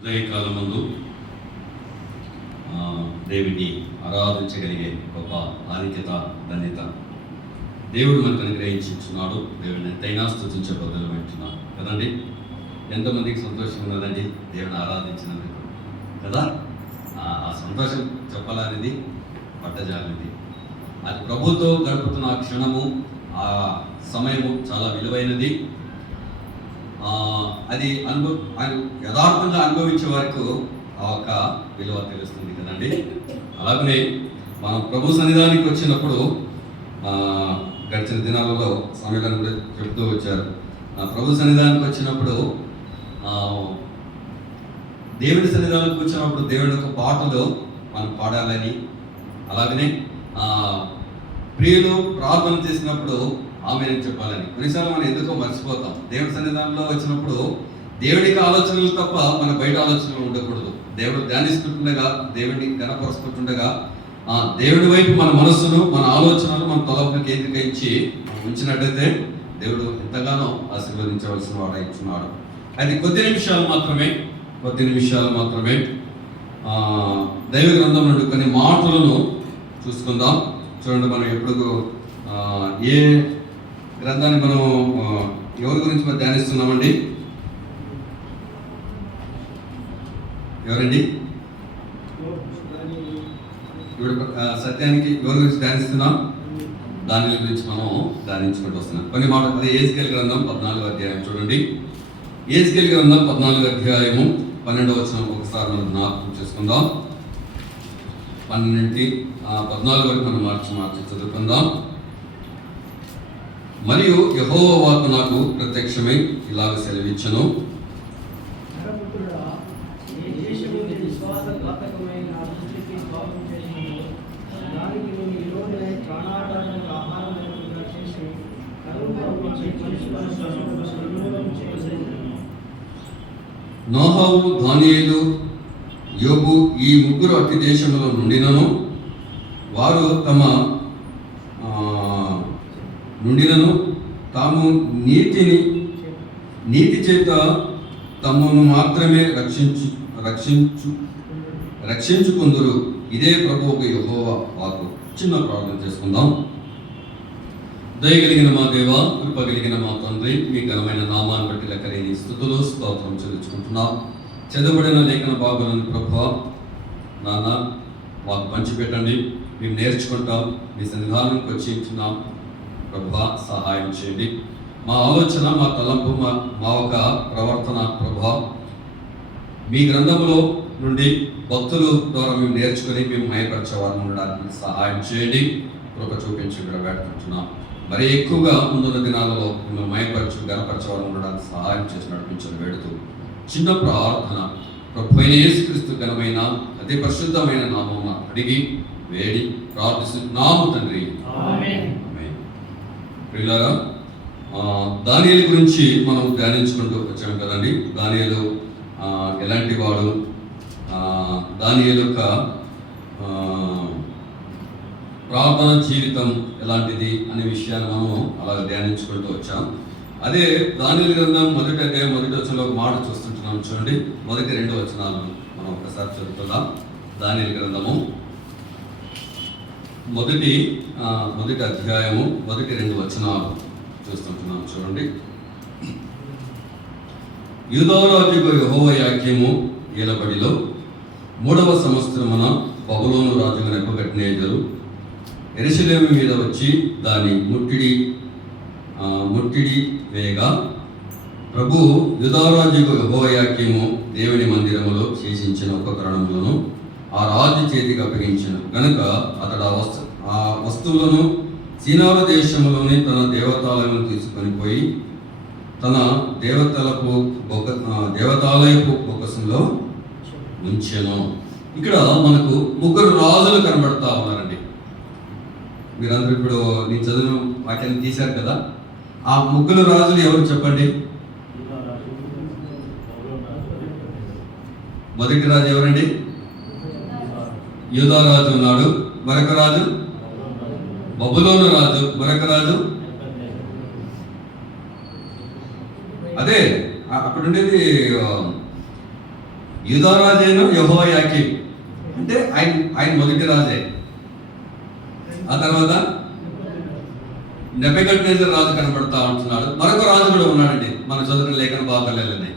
ఉదయకాలం ముందు దేవుడిని ఆరాధించగలిగే గొప్ప ఆధిక్యత, ధన్యత దేవుడు మనకు అనుగ్రహించున్నాడు. దేవుడిని ఎంతైనా స్తుతించే బదులు వింటున్నాం కదండి. ఎంతమందికి సంతోషం ఉన్నదండి దేవుని ఆరాధించినందుకు కదా. ఆ సంతోషం చెప్పాలనేది పట్టజాలనేది. అది ప్రభుతో గడుపుతున్న ఆ క్షణము, ఆ సమయము చాలా విలువైనది. అది యథార్థంగా అనుభవించే వరకు ఆ ఒక్క విలువ తెలుస్తుంది కదండి. అలాగనే మనం ప్రభు సన్నిధానికి వచ్చినప్పుడు గడిచిన దినాలలో సమయాలను కూడా చెప్తూ వచ్చారు. ప్రభు సన్నిధానికి వచ్చినప్పుడు దేవుడి సన్నిధానం కూర్చున్నప్పుడు దేవుడి యొక్క పాటలు మనం పాడాలని, అలాగనే ప్రియులు ప్రార్థన చేసినప్పుడు ఆమేన్ చెప్పాలని. కొన్నిసార్లు మనం ఎందుకో మర్చిపోతాం. దేవుడి సన్నిధానంలో వచ్చినప్పుడు దేవుడికి ఆలోచనలు తప్ప మన బయట ఆలోచనలు ఉండకూడదు. దేవుడు ధ్యానిస్తుండగా, దేవుడిని గణపరుచుకుంటుండగా దేవుడి వైపు మన మనస్సును, మన ఆలోచనలు, మన తలపును కేంద్రీకరించి ఉంచినట్టయితే దేవుడు ఎంతగానో ఆశీర్వదించవలసిన వాడు ఇచ్చున్నాడు. అది కొద్ది నిమిషాలు మాత్రమే దైవ గ్రంథం నుండి కొన్ని మాటలను చూసుకుందాం. చూడండి, మనం ఎప్పుడు ఏ గ్రంథాన్ని మనం ఎవరి గురించి మనం ధ్యానిస్తున్నామండి? ఎవరండి? ఇప్పుడు సత్యానికి ఎవరి గురించి ధ్యానిస్తున్నాం? దాని గురించి మనం ధ్యానించుకుంటూ వస్తున్నాం. కొన్ని మాటలు. అది యెహెజ్కేలు గ్రంథం 14వ అధ్యాయం చూడండి. యెహెజ్కేలు గ్రంథం 14వ అధ్యాయము 12వ వచనం ఒకసారి మనం జ్ఞాపకం చేసుకుందాం. 12-14 వరకు మనం మార్చి చదువుకుందాం. మరియు యెహోవా వాక్కు నాకు ప్రత్యక్షమై ఇలాగ సెలవిచ్చెను. నోహవు, దానియేలు, యోబు ఈ ముగ్గురు అట్టి దేశంలో నుండినను వారు తాము నీతి చేత తమను మాత్రమే రక్షించుకుందురు. ఇదే ప్రభువుకు యెహోవా వాక్కు. చిన్న ప్రార్థన చేసుకుందాం. దయగలిగిన మా దేవ, కృపగలిగిన మా తండ్రి, మీ ఘనమైన నామాన్ని బట్టి లెక్కలేని స్తుతులు స్తోత్రం చెల్లించుకుంటున్నాం. చదవబడిన లేఖన భాగాలను ప్రభువా నాన్న మాకు పంచిపెట్టండి. మేము నేర్చుకుంటాం, మీ సన్నిధానానికి వచ్చి ఉంటున్నాం. ప్రభువా సహాయం చేయండి. మా ఆలోచన, మా తలంపు, మా ఒక ప్రవర్తన ప్రభువా మీ గ్రంథములో నుండి భక్తుల ద్వారా మేము నేర్చుకుని మేము మయపరచేవారు ఉండడానికి సహాయం చేయండి. కృప చూపించి వేడుకుంటున్నాం. మరి ఎక్కువగా ముందున్న దినాలలో మిమ్మల్ని మయపరచు గణపరచేవారు ఉండడానికి సహాయం చేసి నడిపించని వేడుతూ చిన్న ప్రార్థన ప్రభువైన యేసుక్రీస్తు ఘనమైన అతి పరిశుద్ధమైన నామమున అడిగి వేడి ప్రార్థిస్తున్నాము తండ్రి. ఆమేన్. ప్రియులారా, దానియేలు గురించి మనం ధ్యానించుకుంటూ వచ్చాం కదండి. దానియేలు ఎలాంటి వాడు, దానియేలు యొక్క ప్రార్థన జీవితం ఎలాంటిది అనే విషయాన్ని మనం అలా ధ్యానించుకుంటూ వచ్చాం. అదే దానియేలు గ్రంథం మొదటి వచనంలో ఒక మాట చూస్తుంటున్నాం. చూడండి, మొదటి 2 వచనాలు మనం ఒకసారి చదువుతున్నాం. దానియేలు గ్రంథము మొదటి అధ్యాయము మొదటి 2 వచనాలు చూస్తుంటున్నాం. చూడండి. యూదారాజుకు యెహోవాయాకీము ఏలబడిలో 3వ సంవత్సరమున బబులోను రాజు నెబుకద్నెజరు యెరూషలేము మీద వచ్చి దాని ముట్టిడి వేయగా ప్రభు యూదారాజుకు యెహోవాయాకీము దేవుని మందిరములో శేషించిన ఉపకరణములను ఆ రాజు చేతికి అప్పగించెను గనుక అతడు ఆ వస్తువులను సీనారు దేశంలోని తన దేవతాలయమును తీసుకొని పోయి తన దేవతాలయపు బొక్కసంలో ఉంచెను. ఇక్కడ మనకు 3 రాజులు కనబడతా ఉన్నారండి. మీరందరూ ఇప్పుడు నేను చదువు వాక్యాన్ని తీశారు కదా. ఆ 3 రాజులు ఎవరు చెప్పండి? మొదటి రాజు ఎవరండి? యూదారాజు ఉన్నాడు. మరొక రాజు బబులోను రాజు. మరొక రాజు అదే అక్కడ ఉండేది యూదా రాజైన యెహోయాకీం అంటే ఆయన మొదటి రాజే. ఆ తర్వాత నెబుకద్నెజర్ రాజు కనబడతా ఉంటున్నాడు. మరొక రాజు కూడా ఉన్నాడండి, మన చదువుకున్న లేఖన భాగాలన్నీ.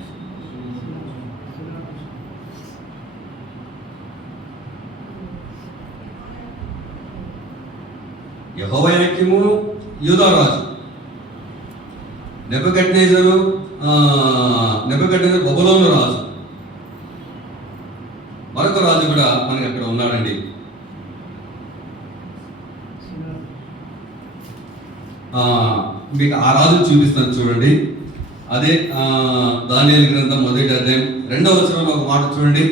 యెహోయాకీము యూదా రాజు, నెబుకద్నెజర్ బబులోను రాజు. మరొక రాజు కూడా మనకి అక్కడ ఉన్నాడండి. మీకు ఆ రాజు చూపిస్తాను చూడండి. అదే దానియేలు గ్రంథం 1వ అధ్యాయం 2వ వచనంలో ఒక మాట చూడండి.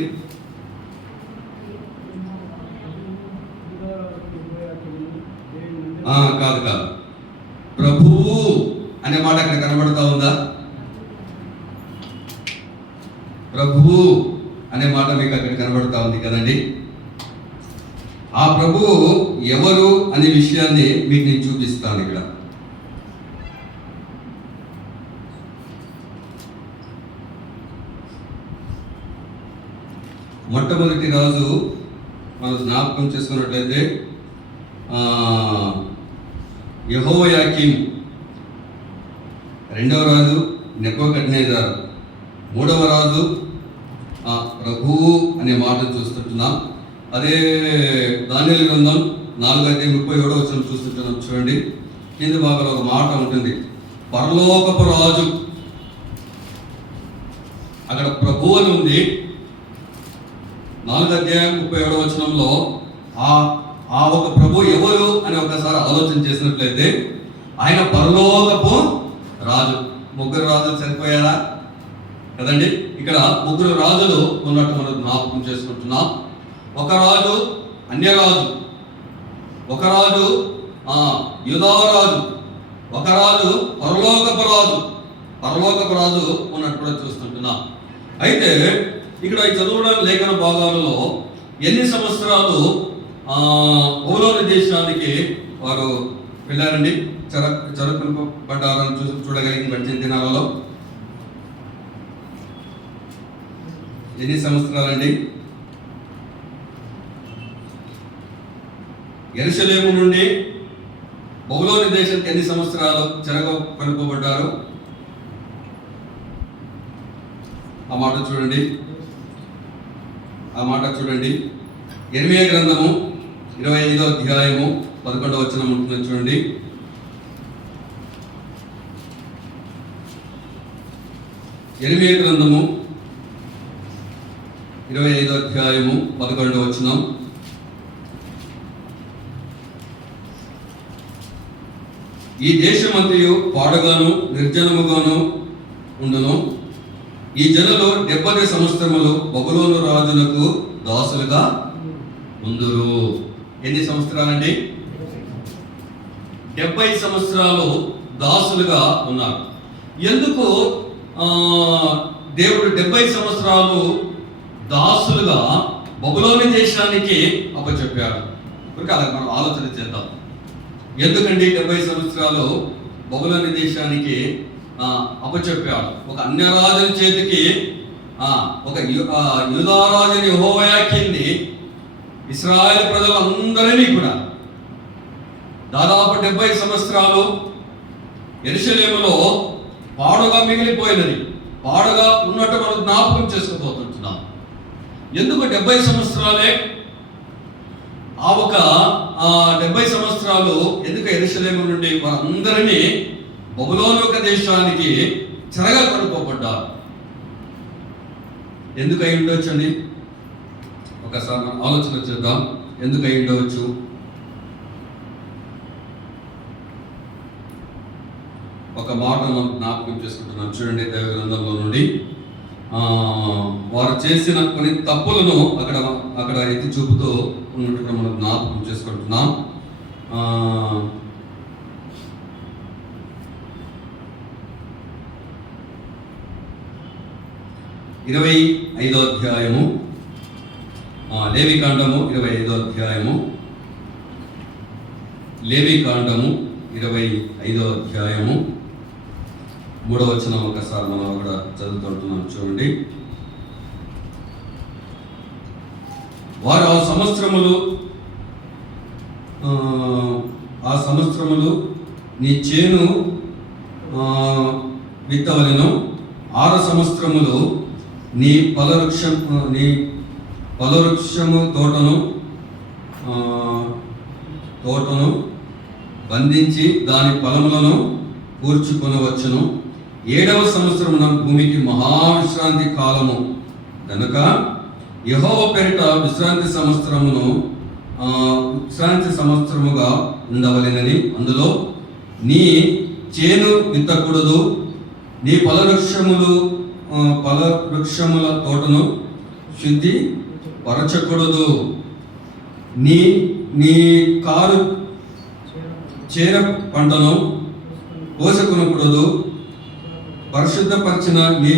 కాదు, ప్రభువు అనే మాట అక్కడ కనబడతా ఉందా? ప్రభువు అనే మాట మీకు అక్కడ కనబడతా ఉంది కదండి. ఆ ప్రభువు ఎవరు అనే విషయాన్ని మీకు నేను చూపిస్తాను ఇక్కడ. మొట్టమొదటి రాజు మనం జ్ఞాపకం చేసుకున్నట్లయితే యెహోయాకీం, రెండవ రాజు నెబుకద్నెజర్, మూడవ రాజు ప్రభువు అనే మాట చూస్తుంటున్నాం. అదే దానియేలు గ్రంథం 4వ అధ్యాయం 37వ వచనం చూస్తుంటున్నాం చూడండి. కింది భాగంలో ఒక మాట ఉంటుంది, పరలోకపు రాజు. అక్కడ ప్రభువు అని ఉంది. 4వ అధ్యాయం 37వ వచనంలో ఆ ఒక ప్రభు ఎవరు అని ఒకసారి ఆలోచన చేసినట్లయితే ఆయన పరలోకపు రాజు. ముగ్గురు రాజులు సరిపోయారా కదండి? ఇక్కడ ముగ్గురు రాజులు ఉన్నట్టు మనం జ్ఞాపకం చేసుకుంటున్నాం. ఒక రాజు అన్యరాజు, ఒక రాజు యూదా రాజు, ఒక రాజు పరలోకపు రాజు ఉన్నట్టు కూడా చూస్తుంటున్నాం. అయితే ఇక్కడ ఈ చదువుడం లేఖన భాగాలలో ఎన్ని సంవత్సరాలు బబులోను దేశానికి వారు వెళ్ళారండి, చెరపబడ్డారని చూడగలిగిన గడిచిన దినాలలో ఎన్ని సంవత్సరాలండి? యెరూషలేము నుండి బబులోను దేశానికి ఎన్ని సంవత్సరాలు చెరపబడ్డారు? ఆ మాట చూడండి. యెరెమీయా గ్రంథము 25వ అధ్యాయము 11వ వచనం ఉంటుంది చూడండి. యెరెమీయా గ్రంథము 25వ అధ్యాయము 11వ వచనం. ఈ దేశమంతయు పాడుగాను నిర్జనముగాను ఉండును. ఈ జనులు 70 సంవత్సరములు బబులోను రాజులకు దాసులుగా ఉందురు. ఎన్ని సంవత్సరాలండి? 70 సంవత్సరాలు దాసులుగా ఉన్నారు. ఎందుకు దేవుడు 70 సంవత్సరాలు దాసులుగా బబులోను దేశానికి అప్పచెప్పాడు? అలా మనం ఆలోచన చేద్దాం. ఎందుకండి 70 సంవత్సరాలు బబులోను దేశానికి అప్పచెప్పాడు? ఒక అన్యరాజుల చేతికి ఒక యూదారాజుని యెహోయాకీంని ఇశ్రాయేలు ప్రజలందరినీ కూడా దాదాపు 70 సంవత్సరాలు యెరూషలేములో పాడుగా మిగిలిపోయినది, పాడుగా ఉన్నట్టు మనం జ్ఞాపకం చేసుకోబోతుంటున్నాం. ఎందుకు 70 సంవత్సరాలే? ఆ ఒక 70 సంవత్సరాలు ఎందుకు యెరూషలేము నుండి వారందరినీ బబులోను దేశానికి చెరగా కొనుక్కోబడ్డారు? ఎందుకు అయి ఉండవచ్చు అండి? ఒకసారి ఆలోచన చేద్దాం. ఎందుకు అయి ఉండవచ్చు? ఒక మాట మనం జ్ఞాపకం చేసుకుంటున్నాం చూడండి. దైవ గ్రంథంలో నుండి వారు చేసిన కొన్ని తప్పులను అక్కడ ఎత్తి చూపుతూ ఉన్నట్టుగా మనం జ్ఞాపకం చేసుకుంటున్నాం. 25వ అధ్యాయము లేవికాండము 25వ అధ్యాయము 25వ అధ్యాయము 3వ వచనం ఒకసారి మనం అక్కడ చదువుతుంటున్నాం చూడండి. వారు ఆ సంవత్సరములు నీ చేను విత్తవలెను, 6 సంవత్సరములు నీ ఫలవృక్షము తోటను బంధించి దాని ఫలములను కూర్చుకొనవచ్చును. 7వ సంవత్సరమున భూమికి మహావిశ్రాంతి కాలము కనుక యెహోవా పేరిట విశ్రాంతి సంవత్సరముగా ఉండవలెనని, అందులో నీ చేను విత్తకూడదు, నీ ఫలవృక్షముల తోటను శుద్ధి పరచకూడదు, నీ కారు చేర పంటను కోసుకొనకూడదు, పరిశుద్ధపరిచిన నీ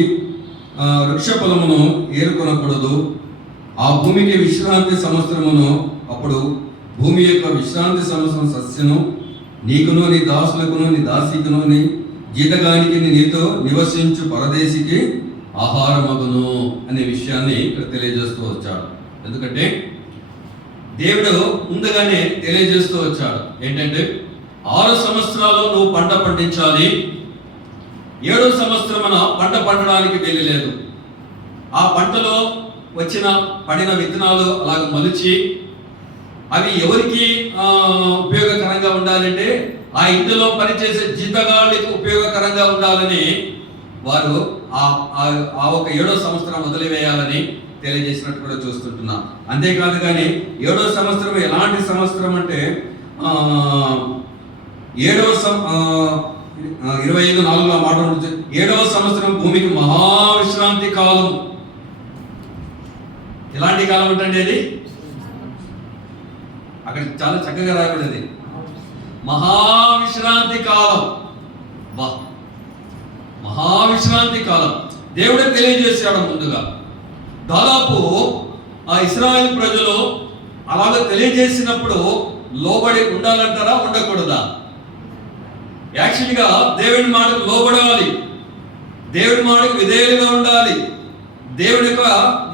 వృక్ష ఫలమును ఏరుకొనకూడదు. ఆ భూమికి విశ్రాంతి సంవత్సరమును, అప్పుడు భూమి యొక్క విశ్రాంతి సంవత్సరం సస్యను నీకును నీ దాసులకును నీ దాసికును నీ జీతగానికి నీతో నివసించు పరదేశికి ఆహారమగును అనే విషయాన్ని ఇక్కడ తెలియజేస్తూ వచ్చాడు. ఎందుకంటే దేవుడు ముందుగానే తెలియజేస్తూ వచ్చాడు ఏంటంటే 6 సంవత్సరాలు నువ్వు పంట పండించాలి, 7వ సంవత్సరమున పంట పండడానికి వీలు లేదు. ఆ పంటలో పడిన విత్తనాలు అలాగ మొలిచి అవి ఎవరికి ఉపయోగకరంగా ఉండాలంటే ఆ ఇంటిలో పనిచేసే జీతగాళ్ళకి ఉపయోగకరంగా ఉండాలని వారు ఆ ఒక 7వ సంవత్సరం వదిలివేయాలని తెలియజేసినట్టు కూడా చూస్తుంటున్నాం. అంతేకాదు కానీ 7వ సంవత్సరం ఎలాంటి సంవత్సరం అంటే 25:4 మాట ఉంటుంది, 7వ సంవత్సరం భూమికి మహావిశ్రాంతి కాలం. ఎలాంటి కాలం అంటే అది అక్కడ చాలా చక్కగా రాయబడింది, మహావిశ్రాంతి కాలం. మహావిశ్రాంతి కాలం దేవుడే తెలియజేశాడు ముందుగా. దాదాపు ఆ ఇశ్రాయేలు ప్రజలు అలాగ తెలియజేసినప్పుడు లోబడి ఉండాలంటారా, ఉండకూడదా? యాక్చువల్గా దేవుడి మాటకు లోబడాలి, దేవుడి మాటకు విధేయులుగా ఉండాలి, దేవుడి యొక్క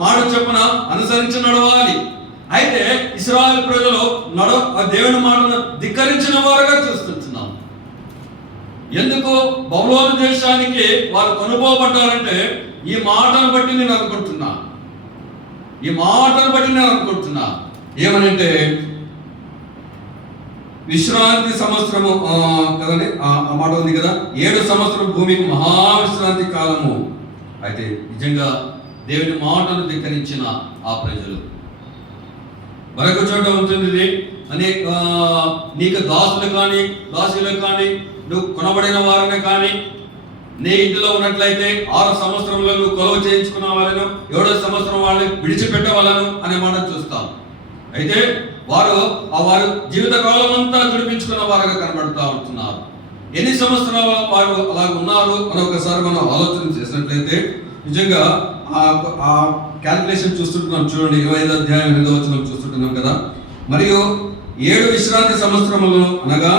మాట చొప్పున అనుసరించి నడవాలి. అయితే ఇశ్రాయేలు ప్రజలు దేవుని మాటను ధిక్కరించిన వారుగా చూస్తున్నాం. ఎందుకు బబులోను దేశానికి వారు కొనుక్కోబడ్డారంటే ఈ మాటను బట్టి నేను అనుకుంటున్నా ఏమనంటే విశ్రాంతి సంవత్సరము కదండి, ఆ మాట ఉంది కదా, 7వ సంవత్సరం భూమికి మహావిశ్రాంతి కాలము. అయితే నిజంగా దేవుని మాటను ధిక్కరించిన ఆ ప్రజలు మరొక చోట ఉంటుంది, నీకు దాసులు కానీ దాసులు కానీ నువ్వు కొనబడిన వారిని కానీ నీ ఇంటిలో ఉన్నట్లయితే 6 సంవత్సరంలో నువ్వు కొలువు చేయించుకున్న వాళ్ళను 7వ సంవత్సరం వాళ్ళని విడిచిపెట్టవాళ్ళను అనే మాట చూస్తాం. అయితే వారు జీవితకాలం అంతా విడిపించుకున్న వారుగా కనబడుతూ ఉంటున్నారు. ఎన్ని సంవత్సరాలు వారు అలాగ ఉన్నారు అని ఒకసారి మనం ఆలోచన చేసినట్లయితే నిజంగా ఆ క్యాల్కులేషన్ చూస్తుంటున్నాం. చూడండి, 25వ అధ్యాయం 8వ వచనం చూస్తుంటున్నాం కదా. మరియు 7 విశ్రాంతి సంవత్సరములను అనగా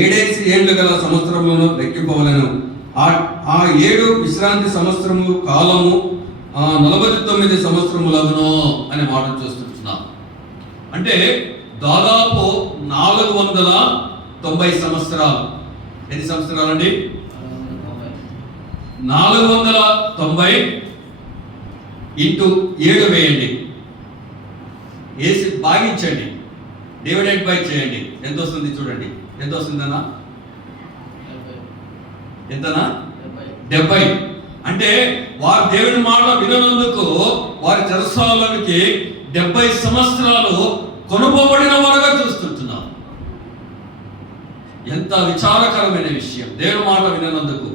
7 ఏండ్లు గల సంవత్సరములను లెక్కింపవలెను. ఆ 7 విశ్రాంతి సంవత్సరము కాలము 49 సంవత్సరములగును అనే మాట చూస్తున్నాం. అంటే దాదాపు 490 సంవత్సరాలు. ఎన్ని సంవత్సరాలు అండి? 490 ఇంటూ 7 వేయండి, వేసి భాగించండి, డివైడెడ్ బై చేయండి. ఎంత వస్తుంది చూడండి, ఎంత వస్తుందన్నా? ఎంతనా? 70. అంటే వారు దేవుని మాట వినందుకు వారి చెరసాలకి 70 సంవత్సరాలు కొనుకోబడిన వారుగా చూస్తుంటున్నాం. ఎంత విచారకరమైన విషయం! దేవుని మాట వినందుకు,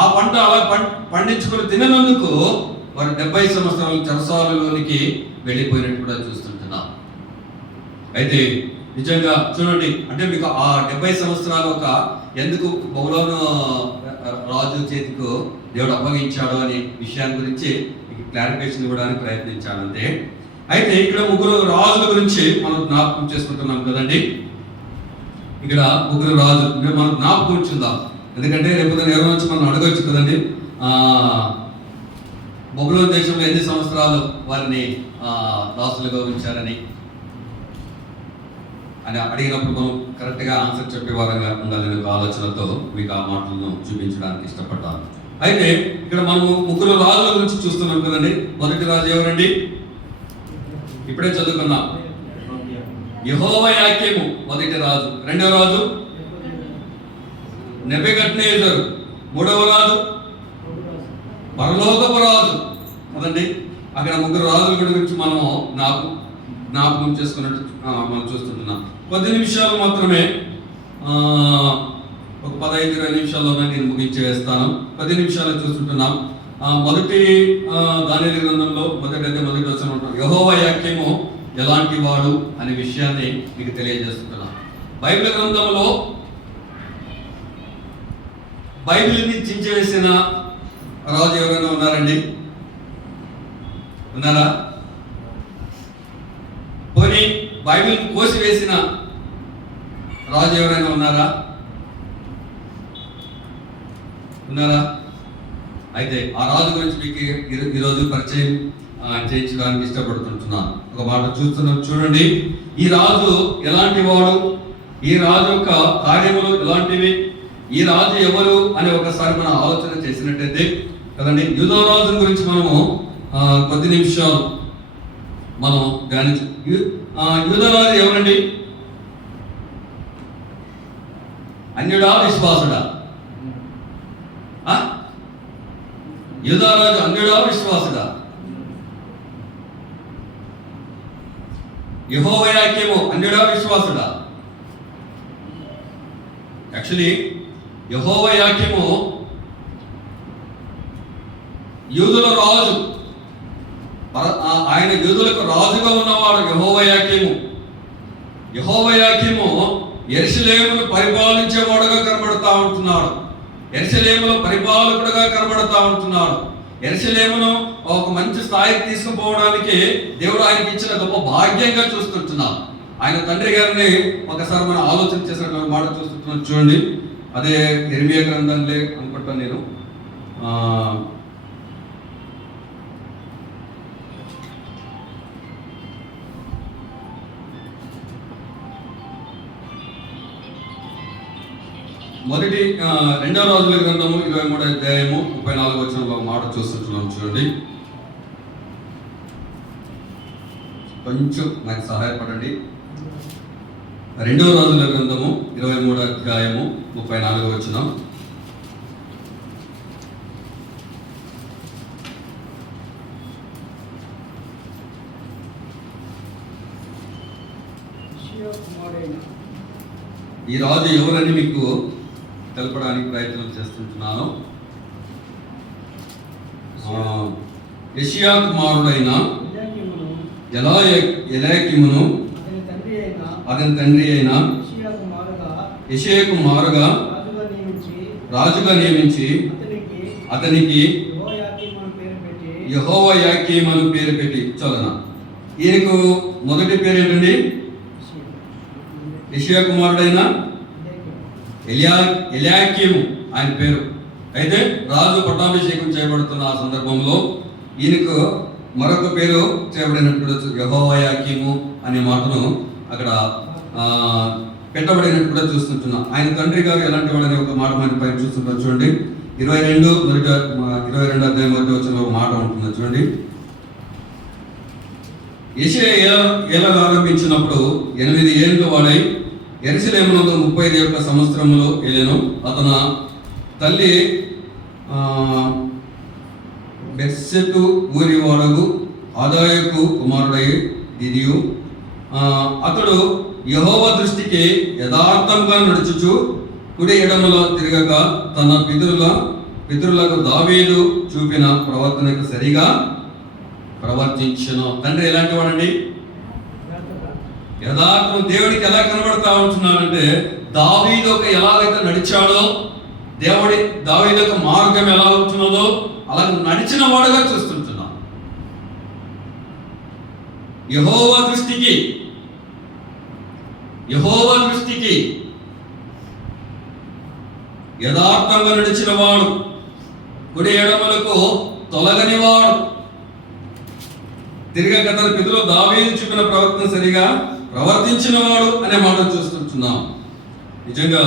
ఆ పంట అలా పండించుకుని తినందుకు వారు 70 సంవత్సరాలు చెరసాలలోనికి వెళ్ళిపోయినట్టు కూడా చూస్తుంటున్నాం. అయితే నిజంగా చూడండి, అంటే మీకు ఆ 70 సంవత్సరాలు ఎందుకు బబులోను రాజు చేతికి దేవుడు అప్పగించాడు అనే విషయాన్ని గురించి క్లారిఫికేషన్ ఇవ్వడానికి ప్రయత్నించాను అంతే. అయితే ఇక్కడ 3 రాజుల గురించి మనం జ్ఞాపకం చేసుకుంటున్నాం కదండి. ఇక్కడ 3 రాజులు మనం జ్ఞాపకం ఉంచుందాం, ఎందుకంటే రేపు ఎవరి నుంచి మనం అడగవచ్చు కదండి. బబులోను దేశంలో ఎన్ని సంవత్సరాలు వారిని దాసులుగా ఉంచారని అని అడిగినప్పుడు మనం కరెక్ట్గా ఆన్సర్ చెప్పే వారంగా ఉండాలనే ఒక ఆలోచనతో మీకు ఆ మాటలను చూపించడానికి ఇష్టపడ్డాను. అయితే ఇక్కడ మనము ముగ్గురు రాజుల గురించి చూస్తున్నాం కదండి. మొదటి రాజు ఎవరండి? ఇప్పుడే చదువుకున్నాం, యెహోవాయాకీము మొదటి రాజు. రెండవ రాజు నెబుకద్నెజరు. మూడవ రాజు పరలోకపు రాజు కదండి. అక్కడ ముగ్గురు రాజుల గురించి మనము జ్ఞాపకం చేసుకున్నట్టు మనం చూస్తుంటున్నాం. కొద్ది నిమిషాలు మాత్రమే, ఒక 15-20 నిమిషాల్లోనే నేను ముగించి వేస్తాను. 10 నిమిషాలు చూస్తుంటున్నాం. మొదటి దానియేలు గ్రంథంలో మొదటి వచనం ఉంటుంది, యెహోవాయాకీము ఎలాంటి వాడు అనే విషయాన్ని మీకు తెలియజేస్తున్నాను. బైబిల్ గ్రంథంలో బైబిల్ని చించివేసిన రాజు ఎవరైనా ఉన్నారండి? ఉన్నారా? పోనీ బైబిల్ కోసివేసిన రాజు ఎవరైనా ఉన్నారా? అయితే ఆ రాజు గురించి మీకు ఈరోజు పరిచయం చేయించడానికి ఇష్టపడుతుంటున్నాను. ఒక మాట చూస్తున్నాం, చూడండి. ఈ రాజు ఎలాంటి వాడు, ఈ రాజు యొక్క కార్యములు ఎలాంటివి, ఈ రాజు ఎవరు అని ఒకసారి మనం ఆలోచన చేసినట్టయితే కదండి, యూదా రాజు గురించి మనము కొద్ది నిమిషాలు మనం ధ్యానించు. యూదా రాజు ఎవరండి? అన్యుడా విశ్వాసుడా? యూదా రాజు అన్యుడా విశ్వాసుడా? యెహోవాయాకీము అన్యుడా విశ్వాసుడా? యాక్చువల్లీ యెహోవాయాకీము యూదుల రాజు, ఆయన యూదులకు రాజుగా ఉన్నవాడు యెహోవాయాకీము. యెహోవాయాకీము యెరూషలేమును పరిపాలించేవాడుగా కనబడుతూ ఉంటున్నాడు. యెరూషలేములో పరిపాలకుడుగా కనబడుతూ ఉంటున్నాడు. యెరూషలేమును ఒక మంచి స్థాయికి తీసుకుపోవడానికి దేవుడు ఆయనకి ఇచ్చిన గొప్ప భాగ్యంగా చూస్తుంటున్నాం. ఆయన తండ్రి గారిని ఒకసారి మనం ఆలోచన చేసినటువంటి మాట చూస్తున్నాం. చూడండి, అదే ఇర్మియా గ్రంథంలో అనుకుంటాను నేను. మొదటి 2వ రాజుల గ్రంథము 23వ అధ్యాయము 34వ వచనంలో మాట చూస్తున్నాం. చూడండి, కొంచెం నాకు సహాయపడండి. 2వ రాజుల గ్రంథము 23వ అధ్యాయము 34వ వచనం. ఈ రాజు ఎవరని మీకు తెలపడానికి ప్రయత్నం చేస్తుంటున్నాను. యెషయా కుమారుడైన ఎలాకీమును అతని తండ్రి అయిన యెషయాకు మారుగా రాజుగా నియమించి అతనికి యెహోవాయాకీము అని పేరు పెట్టి చలన. ఈయనకు మొదటి పేరు ఏంటండి? యెషయా కుమారుడైన ఎలాకీము ఆయన పేరు. అయితే రాజు పట్టాభిషేకం చేయబడుతున్న ఆ సందర్భంలో ఈయనకు మరొక పేరు చేయబడినట్టు యెహోవాయాకీము అనే మాటను అక్కడ పెట్టబడినట్టు కూడా చూస్తుంటున్నాం. ఆయన తండ్రి గారు ఎలాంటి వాడని ఒక మాట మన పైన చూస్తుంటాం. చూడండి, 22వ అధ్యాయం మొదటి వచ్చిన ఒక మాట ఉంటుంది. చూడండి, యెషయా ఏలగా ఆరంభించినప్పుడు 8 ఏళ్ళు వాడై యెరూషలేమునందు 35 సంవత్సరములు ఏలెను. అతని తల్లి బెత్షెతు ఊరి వాడగు ఆదాయకు కుమారుడై దిదియు. అతడు యెహోవా దృష్టికి యథార్థంగా నడుచుచు కుడి ఎడమలో తిరగక తన పితరులకు దావీదు చూపిన ప్రవర్తనకు సరిగా ప్రవర్తించును. తండ్రి ఎలాంటి వాడండి? యథార్థం. దేవుడికి ఎలా కనబడతా ఉంటున్నాడంటే, దావీదు ఎలాగైతే నడిచాడో, దావీదు యొక్క మార్గం ఎలా ఉంటున్నదో అలా నడిచిన వాడుగా చూస్తుంటున్నాం. యెహోవా దృష్టికి యథార్థంగా నడిచిన వాడు, కుడి ఎడమలకు తొలగనివాడు. తిరిగి తన పితరులు దావీదు చూపిన ప్రవర్తన సరిగా ప్రవర్తించిన వాడు అనే మాట చూస్తుంటున్నాం. నిజంగా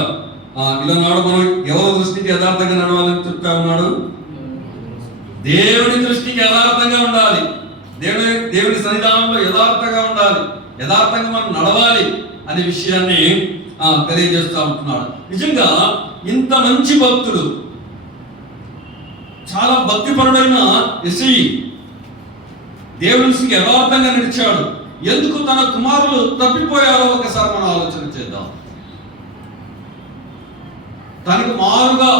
ఇలా నాడు మనం ఎవరి దృష్టికి యథార్థంగా నడవాలని చెప్తా ఉన్నాడు. దేవుని దృష్టికి యథార్థంగా ఉండాలి. దేవుని సన్నిధానంలో యథార్థంగా ఉండాలి, యథార్థంగా మనం నడవాలి అనే విషయాన్ని తెలియజేస్తూ ఉంటున్నాడు. నిజంగా ఇంత మంచి భక్తుడు, చాలా భక్తిపరుడైన యెషయి దేవునికి యథార్థంగా నడిచాడు. ఎందుకు తన కుమారులు తప్పిపోయారో ఒకసారి మనం ఆలోచన చేద్దాం. తనకు మారుగా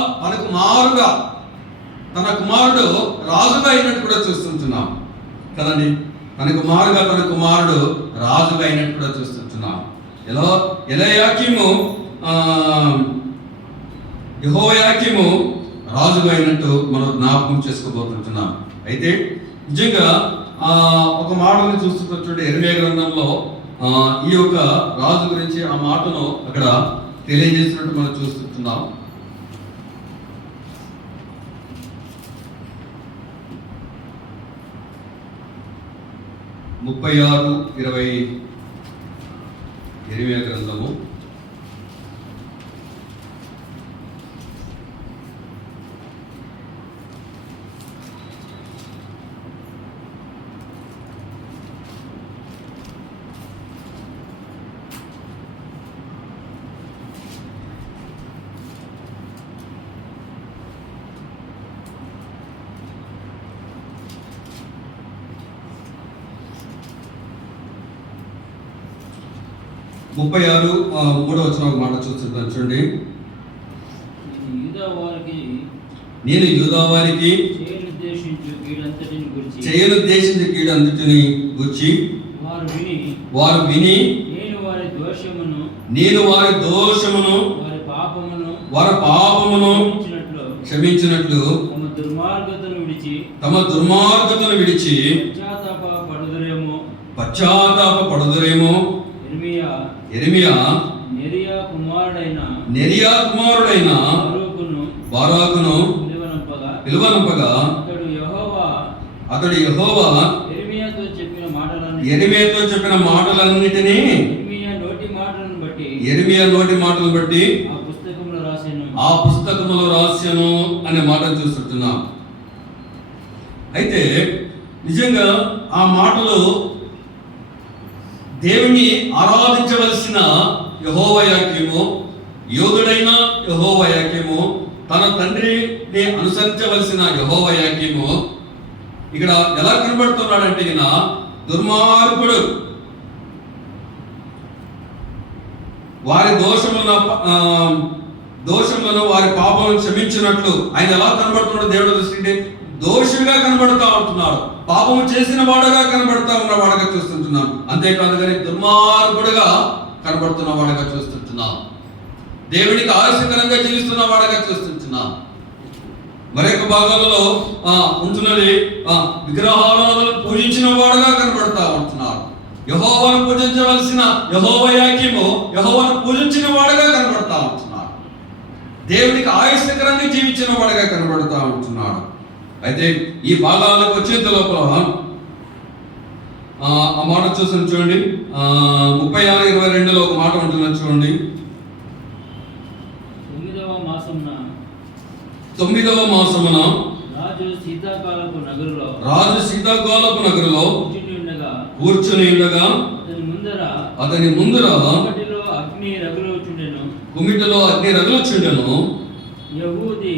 తన కుమారుడు రాజుగా అయినట్టు కూడా చూస్తుంటున్నాం కదండి. తనకు మారుగా తన కుమారుడు రాజుగా అయినట్టు కూడా చూస్తుంటున్నాం. ఎలయాకీము యెహోయాకీము రాజుగా అయినట్టు మనం జ్ఞాపకం చేసుకోబోతుంటున్నాం. అయితే నిజంగా ఒక మాటను చూస్తున్నటువంటి యెరెమీయా గ్రంథంలో ఈ యొక్క రాజు గురించి ఆ మాటను అక్కడ తెలియజేసినట్టు మనం చూస్తున్నాం. ముప్పై 6:20 యెరెమీయా గ్రంథము. ముప్పై 6:3 ఒక మాట చూస్తున్నాను చూడండి. నేను యూదా వారికి చేయనుద్దేశించు కీడంతటిని గురించి వారు విని నేను వారి దోషమును వారి పాపమును క్షమించినట్లు తమ దుర్మార్గతను విడిచి పశ్చాత్తాపపడుదురేమో. యెరెమీయా కుమారుడైన బారాకును పిలువనంపగా అతడు యెహోవా యెరెమీయాతో చెప్పిన మాటలన్నిటినీ యెరెమీయా నోటి మాటలను బట్టి ఆ పుస్తకములో రాశాను అనే మాట చూస్తున్నాం. అయితే నిజంగా ఆ మాటలు దేవుణ్ణి ఆరాధించవలసిన యెహోయాకీము, యోధుడైన యెహోయాకీము, తన తండ్రిని అనుసరించవలసిన యెహోయాకీము ఇక్కడ ఎలా కనబడుతున్నాడంటే దుర్మార్గుడు. వారి దోషములను వారి పాపములను క్షమించినట్లు ఆయన ఎలా కనబడుతున్నాడు దేవుడు దృష్టి? దోషిగా కనబడుతూ ఉంటున్నాడు, పాపము చేసిన వాడుగా కనబడుతూ ఉన్నవాడుగా చూస్తుంటున్నాం. అంతేకాదు కానీ దుర్మార్గుడుగా కనబడుతున్న వాడుగా చూస్తుంటున్నాం. దేవునికి ఆశకరంగా జీవిస్తున్న వాడుగా చూస్తుంటున్నాం. మరొక భాగాలలో ఉంటున్నది విగ్రహాలను పూజించిన వాడుగా కనబడుతూ ఉంటున్నాడు. యెహోవాను పూజించవలసిన యెహోయాకీము యెహోవాను పూజించిన వాడుగా కనబడుతూ ఉంటున్నాడు. దేవునికి ఆయుష్కరంగా జీవించిన వాడుగా కనబడుతూ ఉంటున్నాడు. అయితే ఈ భాగాలకు వచ్చేంత లోపల ఆ మాట చూసాను చూడండి. 36:22 ఒక మాట ఉంటున్నది చూడండి. 9వ మాసమున రాజు శీతాకాలపు నగరులో కూర్చుని ఉండగా అతని ముందర కుమిటిలో అగ్ని రగులుచుండెను. యెహూది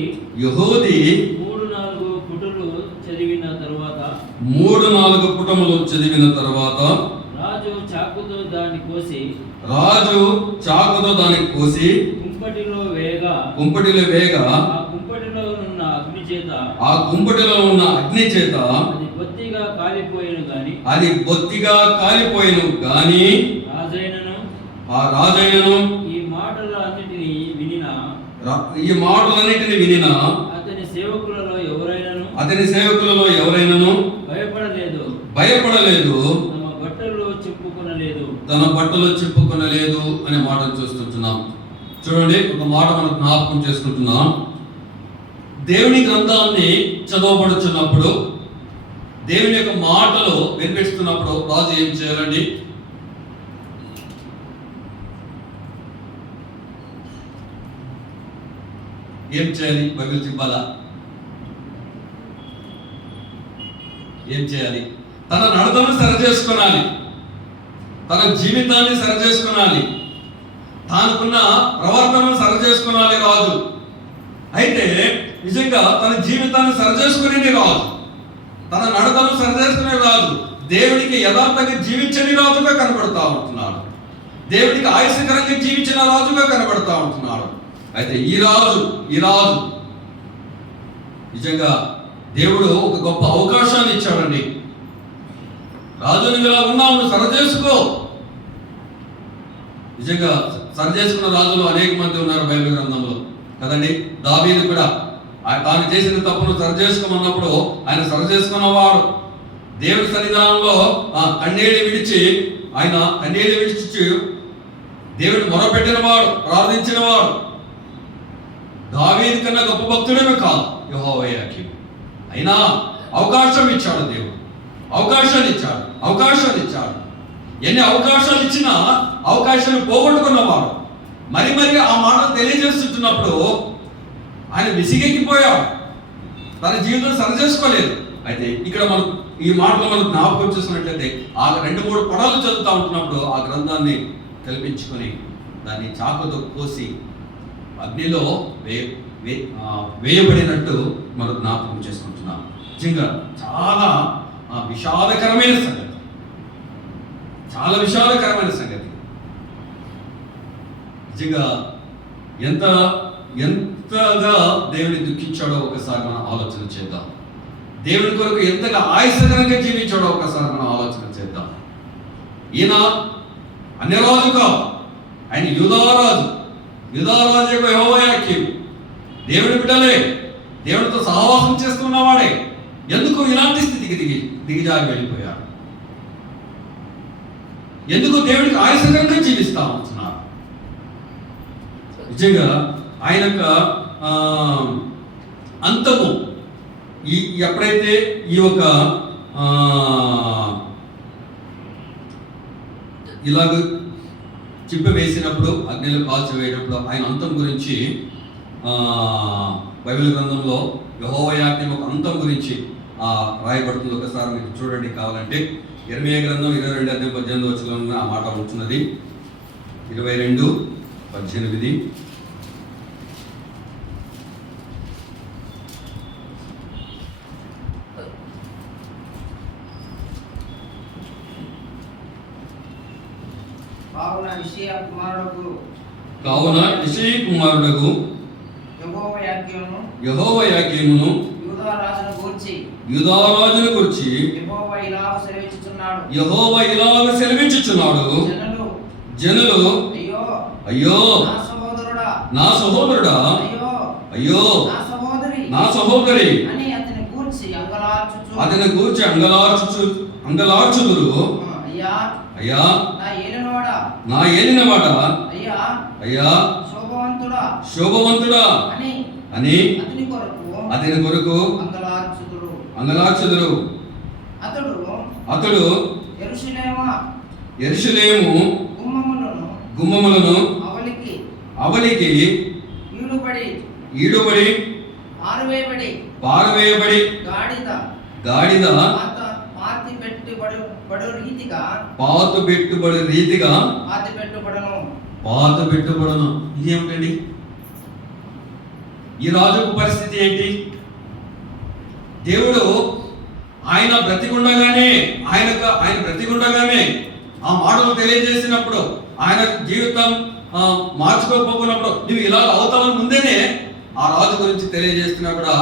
3-4 పుటములు చదివిన తరువాత రాజు చాకుతో దాన్ని కోసి కుంపటిలో వేగ ఆ కుంపటిలో ఉన్న అగ్ని చేత అది బొత్తిగా కాలిపోయిను గాని రాజైనను ఈ మాటలన్నిటిని వినిన అతని సేవకులలో ఎవరైనాను భయపడలేదు, తన బట్టలు చెప్పుకొనలేదు అనే మాట చూస్తుంటున్నాం. చూడండి, ఒక మాట మనం జ్ఞాపకం చేసుకుంటున్నాం. దేవుని గ్రంథాన్ని చదవబడుచున్నప్పుడు, దేవుని యొక్క మాటలు వినిపిస్తున్నప్పుడు రాజు ఏం చేయాలండి? ఏం చేయాలి? బైబిల్ తిప్పాలా? ఏం చేయాలి? తన నడతను సరి చేసుకోవాలి, తన జీవితాన్ని సరి చేసుకోవాలి, తానుకున్న ప్రవర్తనను సరి చేసుకోవాలి రాజు. అయితే నిజంగా తన జీవితాన్ని సరి చేసుకునే రాజు, తన నడతను సరి చేసుకునే రాజు దేవుడికి యథార్థంగా జీవించని రాజుగా కనబడతా ఉంటున్నాడు. దేవుడికి ఆయుష్కరంగా జీవించిన రాజుగా కనబడతా ఉంటున్నాడు. అయితే ఈ రాజు నిజంగా దేవుడు ఒక గొప్ప అవకాశాన్ని ఇచ్చాడండి. రాజుని ఇలా ఉన్నావు, నువ్వు సరి చేసుకో. నిజంగా సరి చేసుకున్న రాజులు అనేక మంది ఉన్నారు బైబిల్ గ్రంథంలో కదండి. దావీదు కూడా తాను చేసిన తప్పును సరి చేసుకోమన్నప్పుడు ఆయన సరి చేసుకున్నవాడు. దేవుడి సన్నిధానంలో కన్నీళ్ళు విడిచి దేవుడిని మొరపెట్టినవాడు, ప్రార్థించినవాడు. దావీదు కన్నా గొప్ప భక్తుడేమీ కాదు యెహోవాకి. అయినా అవకాశం ఇచ్చాడు దేవుడు, అవకాశాన్ని ఇచ్చాడు. ఎన్ని అవకాశాలు ఇచ్చినా అవకాశాన్ని పోగొట్టుకున్నవాడు మరి ఆ మాటలు తెలియజేస్తున్నప్పుడు ఆయన విసిగెక్కిపోయాడు, తన జీవితం సరి చేసుకోలేదు. అయితే ఇక్కడ మనం ఈ మాటలు మనం జ్ఞాపకం చేసినట్లయితే ఆ 2-3 పడాలు చదువుతూ ఉంటున్నప్పుడు ఆ గ్రంథాన్ని కల్పించుకొని దాన్ని చాకుతో కోసి అగ్నిలో వేయబడినట్టు మనం జ్ఞాపకం చేసుకుంటున్నాం. నిజంగా చాలా విషాదకరమైన సంగతి. నిజంగా ఎంతగా దేవుని దుఃఖించాడో ఒకసారి మనం ఆలోచన చేద్దాం. దేవుని కొరకు ఎంతగా ఆయుష్కరంగా జీవించాడో ఒకసారి మనం ఆలోచన చేద్దాం. ఈయన అన్యరాజు కాదు, ఆయన యూదారాజు యెహోవాకి దేవుడి బిడ్డలే, దేవుడితో సహవాసం చేస్తున్నవాడే. ఎందుకు ఇలాంటి స్థితికి దిగజారి వెళ్ళిపోయాడు? ఎందుకు దేవుడికి ఆయుష్కరంగా జీవిస్తా ఉంటున్నారు? నిజంగా ఆయన అంతము ఎప్పుడైతే ఈ ఒక ఇలాగ చిప్ప వేసినప్పుడు, అగ్నిలో కాల్చి వేయనప్పుడు ఆయన అంతం గురించి బైబిల్ గ్రంథంలో యెహోవాకి ఒక అంతం గురించి రాయబడుతుంది. ఒకసారి మీరు చూడండి కావాలంటే. ఇర్మీయా గ్రంథం 22:18 ఆ మాట ఉంటున్నది. 22:18. కావున ఇషయ కుమారుడగు యెహోవాయాకీమును యూదారాజును గూర్చి యెహోవా ఇలాగ సెలవించుచున్నాడు, జనులు అయ్యో నా సహోదరుడా, అయ్యో నా సహోదరి అతని గూర్చి అంగలార్చుదురు. అయ్యా నా ఏలినవాడ, అయ్యా శోభవంతుడా అని అతని కొరకు అంగలార్చుదురు. అతడు యెరూషలేము గుమ్మములను అవలికి ఈడుబడి పారవేయబడి గాడిద పాతుబెట్టుబడి రీతిగా పాతుబెట్టుబడును. ఇది ఏమిటండి? ఈ రాజుకు పరిస్థితి ఏంటి? దేవుడు ఆయన బ్రతికుండగానే ఆ మాటలు తెలియజేసినప్పుడు, ఆయన జీవితం మార్చుకోకపోయినప్పుడు నువ్వు ఇలా అవుతావని ముందేనే ఆ రాజు గురించి తెలియజేస్తున్నా కూడా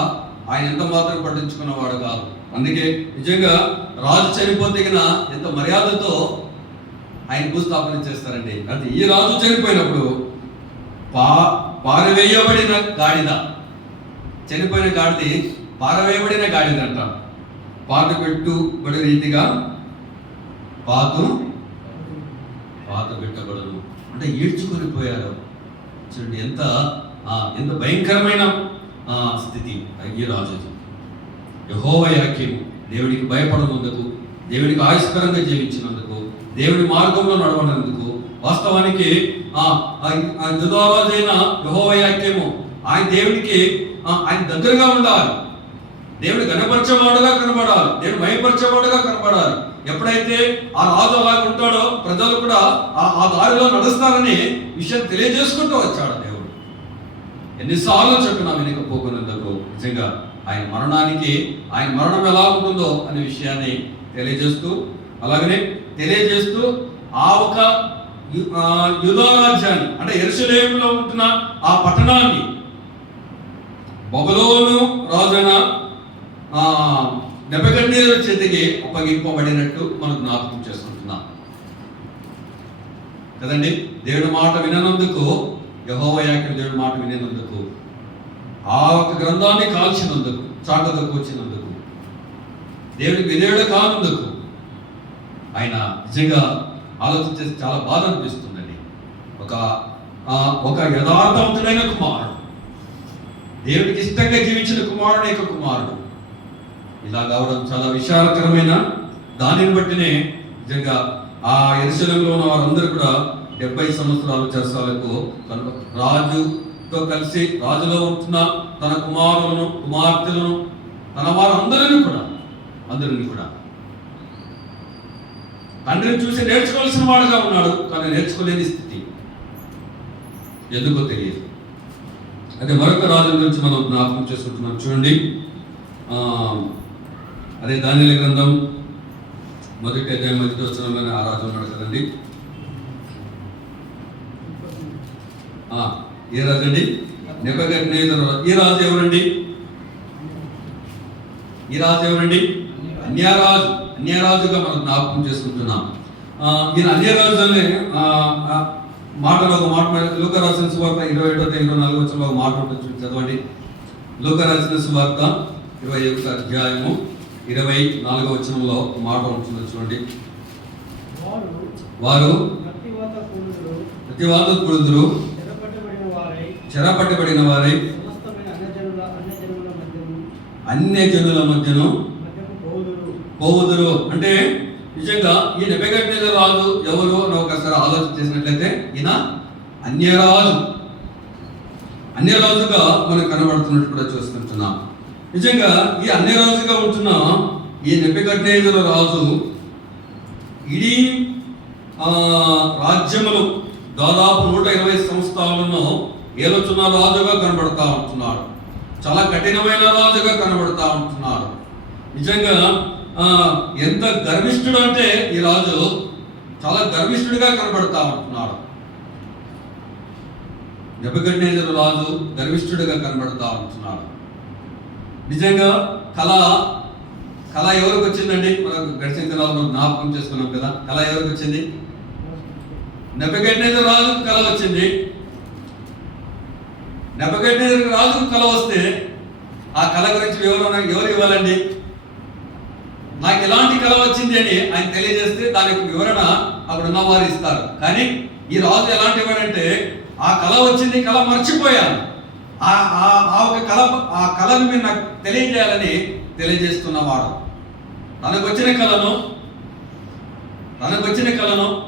ఆయన ఎంత మాత్రం పట్టించుకున్నవాడు కాదు. అందుకే నిజంగా రాజు చనిపోతే ఎంత మర్యాదతో ఆయన భూస్థాపన చేస్తారండి. అంటే ఈ రాజు చనిపోయినప్పుడు పారవేయబడిన గాడిద, చనిపోయిన గాడిది పారవేయబడిన గాడిద అంట. పాత పెట్టుబడి రీతిగా పాత పెట్టబడదు అంటే ఈడ్చుకొని పోయారు. చూడండి ఎంత భయంకరమైన స్థితి ఈ రాజుది. యెహోవా యాకీము దేవుడికి భయపడనందుకు, దేవుడికి ఆయుష్కరంగా జీవించినందుకు, దేవుడి మార్గంలో నడవనందుకు, వాస్తవానికి యూదారాజైన యెహోవా యాకీము ఆయన దేవుడికి ఆయన దగ్గరగా ఉండాలి, దేవుడు గణపరిచేవాడుగా కనబడాలి, దేవుడు భయపరిచేవాడుగా కనబడాలి. ఎప్పుడైతే ఆ రాజు అలాగ ఉంటాడో ప్రజలు కూడా ఆ దారిలో నడుస్తారని విషయం తెలియజేసుకుంటూ వచ్చాడు దేవుడు. ఎన్నిసార్లు చెప్పినా వినకపోకున్నందుకు నిజంగా ఆయన మరణానికి, ఆయన మరణం ఎలా ఉంటుందో అనే విషయాన్ని తెలియజేస్తూ, అలాగనే తెలియజేస్తూ ఆ ఒక యూదా రాజ్యాన్ని, అంటే యెరూషలేములో ఉంటున్న ఆ పట్టణాన్ని బబులోను రాజైన నెబుకద్నెజరు చేతికి అప్పగింపబడినట్టు మనం జ్ఞాపకం చేసుకుంటున్నాం కదండి. దేవుడి మాట విననందుకు, యెహోవా యాకీము దేవుడి మాట వినేందుకు, ఆ ఒక గ్రంథాన్ని కాల్చినందుకు, చాటతో కూర్చినందుకు, దేవుడికి విధేయుడు కానందుకు ఆయన నిజంగా ఆలోచించే చాలా బాధ అనిపిస్తుందండి. ఒక యథార్థవంతుడైన కుమారుడు, దేవుడికి ఇష్టంగా జీవించిన కుమారుడు యొక్క కుమారుడు ఇలా కావడం చాలా విశాలకరమైన. దానిని బట్టినే నిజంగా ఆ యెరూషలేములో ఉన్న వారందరూ కూడా 70 సంవత్సరాల చెరసాలకు రాజుతో కలిసి, రాజులో ఉంటున్న తన కుమారులను, కుమార్తెలను, తన వారందరినీ కూడా తండ్రిని చూసి నేర్చుకోవాల్సిన వాడుగా ఉన్నాడు, కానీ నేర్చుకోలేని స్థితి. ఎందుకో తెలియదు. అదే మరొక రాజు గురించి మనం జ్ఞాపకం చేసుకుంటున్నాం. చూడండి, అదే దానియేలు గ్రంథం 1వ అధ్యాయం 5వ వచనంలోనే ఆ రాజు ఉన్నాడు కదండి. ఏ రాజు అండి? నెబుకద్నెజరు. ఈ రాజు ఎవరండి? అన్యరాజుగా మనం జ్ఞాపకం చేసుకుంటున్నాం. ఈయన అన్యరాజు అనే మాటలో ఒక మాట, లూకా రాసిన సువార్త 27-24 వచనంలో ఒక మాట ఉంటుంది, చదవండి. లూకా రాసిన సువార్త 21వ అధ్యాయము 24వ వచనంలో ఒక మాట ఉంటుంది, చూడండి. వారు ప్రతివాత కూడుదురు, చెరపట్టబడిన వారై అన్య జనుల మధ్యను పోవుదురు. అంటే నిజంగా ఈ నెబుకద్నెజరు రాజు ఎవరు అని ఒకసారి ఆలోచన చేసినట్లయితే ఈయన అన్యరాజుగా మనకు కనబడుతున్నట్టు కూడా చూస్తుంటున్నాం. నిజంగా ఈ అన్యరాజుగా ఉంటున్న ఈ నెబుకద్నెజరు రాజు ఇడీ రాజ్యములు దాదాపు 120 సంవత్సరాలను ఏలుచున్న రాజుగా కనబడతా ఉంటున్నాడు. చాలా కఠినమైన రాజుగా కనబడతా ఉంటున్నాడు. నిజంగా ఎంత గర్విష్ఠుడు అంటే ఈ రాజు చాలా గర్విష్ఠుడిగా కనబడతా ఉంటున్నాడు. నెబుకద్నెజరు రాజు గర్విష్ఠుడిగా కనబడతా ఉంటున్నాడు. నిజంగా కళ ఎవరికి వచ్చిందండి? మనకు గడిచిన దినాల్లో జ్ఞాపకం చేసుకున్నాం కదా. కళ ఎవరికి వచ్చింది? నెబుకద్నెజరు రాజుకు కళ వచ్చింది. నెబుకద్నెజరు రాజుకు కళ వస్తే ఆ కళ గురించి వివరణ ఎవరు ఇవ్వాలండి? నాకు ఎలాంటి కళ వచ్చింది అని ఆయన తెలియజేస్తే దాని యొక్క వివరణ అక్కడ ఉన్న వారు ఇస్తారు. కానీ ఈ రాజు ఎలాంటి వాడంటే, ఆ కళ వచ్చింది, కళ మర్చిపోయాను, ఆ కళను మీరు నాకు తెలియజేయాలని తెలియజేస్తున్నవాడు. తనకు వచ్చిన కళను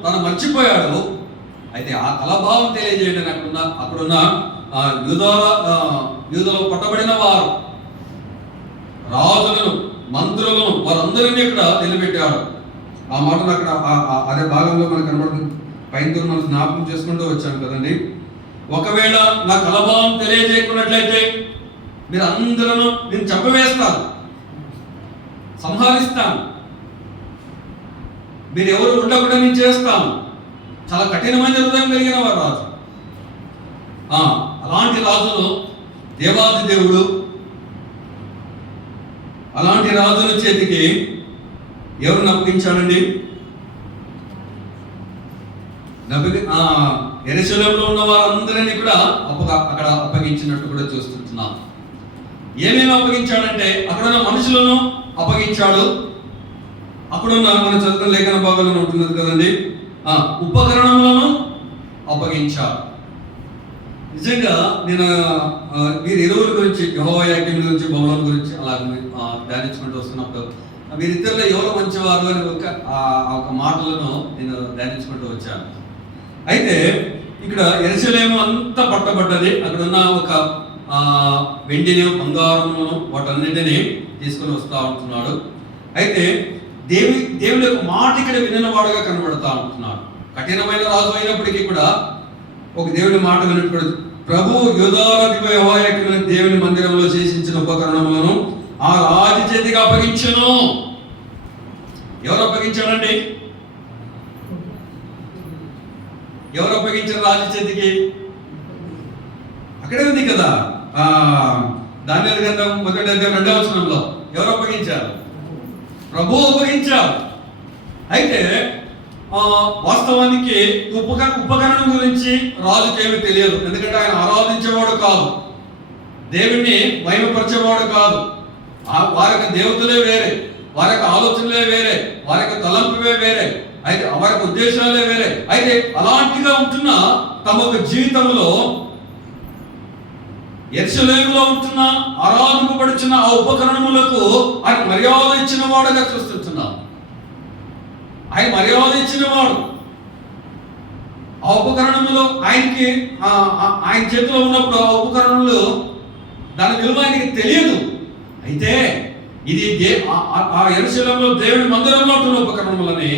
తను మర్చిపోయాడు. అయితే ఆ కళాభావం తెలియజేయడం అక్కడున్న యూదులో పట్టబడిన వారు, రాజులను, మంత్రులను, వారందరినీ ఇక్కడ నిలబెట్టాడు. ఆ మాటలు అక్కడ అదే భాగంలో మనకు కనబడుతుంది. పైన మనం జ్ఞాపకం చేసుకుంటూ వచ్చాం కదండి. ఒకవేళ నా కళాభావం తెలియజేయకున్నట్లయితే మీరు అందరూ నేను చంపవేస్తాను, సంహరిస్తాను, మీరు ఎవరు ఉండకుండా నేను చేస్తాను. చాలా కఠినమైన హృదయం కలిగిన వారు రాజు. అలాంటి రాజును దేవాది దేవుడు, అలాంటి రాజుల చేతికి ఎవరిని అప్పగించాడండి? యెరూషలేములో ఉన్న వారందరినీ కూడా అక్కడ అప్పగించినట్టు కూడా చూస్తున్నాం. ఏమేమి అప్పగించాడంటే, అక్కడున్న మనుషులను అప్పగించాడు. అక్కడున్న మన చదువుకున్న లేఖన భాగాలను ఉంటున్నది కదండి, ఉపకరణములను అప్పగించాడు. నిజంగా నేను వీరి ఇరువుల గురించి, యెహోవా యాకీను గురించి, బబులోను గురించి అలా ధ్యానించుకుంటూ వస్తున్నప్పుడు వీరిద్దరిలో ఎవరు మంచివారు అని ఒక మాటలను నేను ధ్యానించుకుంటూ వచ్చాను. అయితే ఇక్కడ యెరూషలేము అంతా పట్టబడ్డది. అక్కడ ఉన్న ఒక వెండిని, బంగారమును వాటన్నిటిని తీసుకొని వస్తూ ఉంటున్నాడు. అయితే దేవుని యొక్క మాట ఇక్కడ వినినవాడుగా కనబడతా ఉంటున్నాడు. కఠినమైన రాజు అయినప్పటికీ కూడా ఒక దేవుని మాట విన్నప్పుడు, ప్రభు యూదాధిపతి యెహోవా యాకీను దేవుని మందిరంలో చేసించిన ఉపకరణములను ఆ రాజు చేతికి అప్పగించెను. ఎవరు అప్పగించాడండి? ఎవరు అప్పగించారు రాజు చేతికి? అక్కడే ఉంది కదా, దానియేలు గ్రంథం 1:2 వచనంలో ఎవరు అప్పగించారు? ప్రభు అప్పగించారు. అయితే వాస్తవానికి ఉపకరణం గురించి రాజుకి ఏమీ తెలియదు. ఎందుకంటే ఆయన ఆరాధించేవాడు కాదు, దేవుణ్ణి మహిమపరిచేవాడు కాదు. వారి యొక్క దేవతలే వేరే, వారి యొక్క ఆలోచనలే వేరే, వారి యొక్క తలంపువే వేరే, అయితే వారి యొక్క ఉద్దేశాలే వేరే. అయితే అలాంటిగా ఉంటున్న తమ యొక్క జీవితంలో యెరూషలేములో ఉంటున్న ఆరాధింపబడుచున్న ఆ ఉపకరణములకు ఆయన మర్యాద ఇచ్చిన వాడుగా చూస్తున్నాం. ఆయన మర్యాద ఇచ్చిన వాడు. ఆ ఉపకరణములు ఆయనకి ఆయన చేతిలో ఉన్నప్పుడు ఆ ఉపకరణములు దాని విలువ ఆయనకి తెలియదు. అయితే ఇది ఆ యెరూషలేములో దేవుని మందిరంలో ఉంటున్న ఉపకరణములని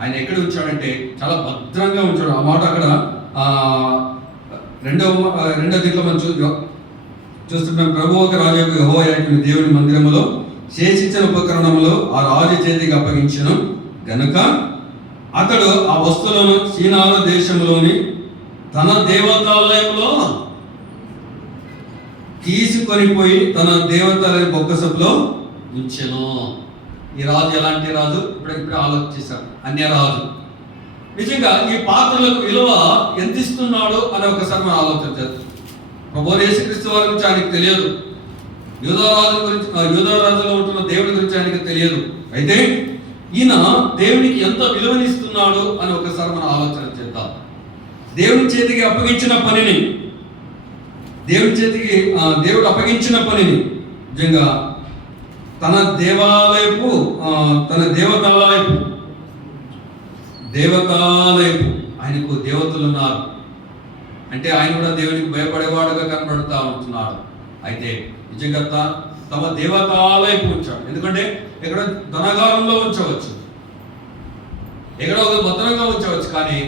ఆయన ఎక్కడ ఉంచాడంటే చాలా భద్రంగా ఉంచాడు. ఆ మాట అక్కడ రెండో దీంట్లో మనం చూస్తున్నాం. ప్రభు ఒక రాజు యెహోవా యాకీను దేవుని మందిరములో శేషించిన ఉపకరణములు ఆ రాజు చేతికి అప్పగించెను గనుక అతడు ఆ వస్తువులను సీనారు దేశంలోని తన దేవతాలయంలో తీసుకొని పోయి తన దేవతాలయ బొక్కసంలో ఉంచెను. ఈ రాజు ఎలాంటి రాజు? ఇప్పుడు ఆలోచించారు. అన్య రాజు. నిజంగా ఈ పాత్రలకు విలువ ఎంత ఇస్తున్నాడు అని ఒకసారి మనం ఆలోచించారు. ప్రభు యేసుక్రీస్తు వారి గురించి ఆయనకు తెలియదు, యూదారాజులో ఉంటున్న దేవుడి గురించి ఆయనకు తెలియదు. అయితే ఈయన దేవునికి ఎంత విలువనిస్తున్నాడు అని ఒకసారి మనం ఆలోచన చేద్దాం. దేవుని చేతికి అప్పగించిన పనిని, దేవుడు అప్పగించిన పనిని నిజంగా తన దేవతాలయపు ఆయనకు దేవతలు ఉన్నారు. అంటే ఆయన కూడా దేవునికి భయపడేవాడుగా కనబడుతూ ఉంటున్నాడు. అయితే నిజంగా తమ దేవతాలయపు ఉంచాడు. ఎందుకంటే ఎక్కడ ధనగారంలో ఉంచవచ్చు, ఎక్కడో ఒక భద్రంగా ఉంచవచ్చు, కానీ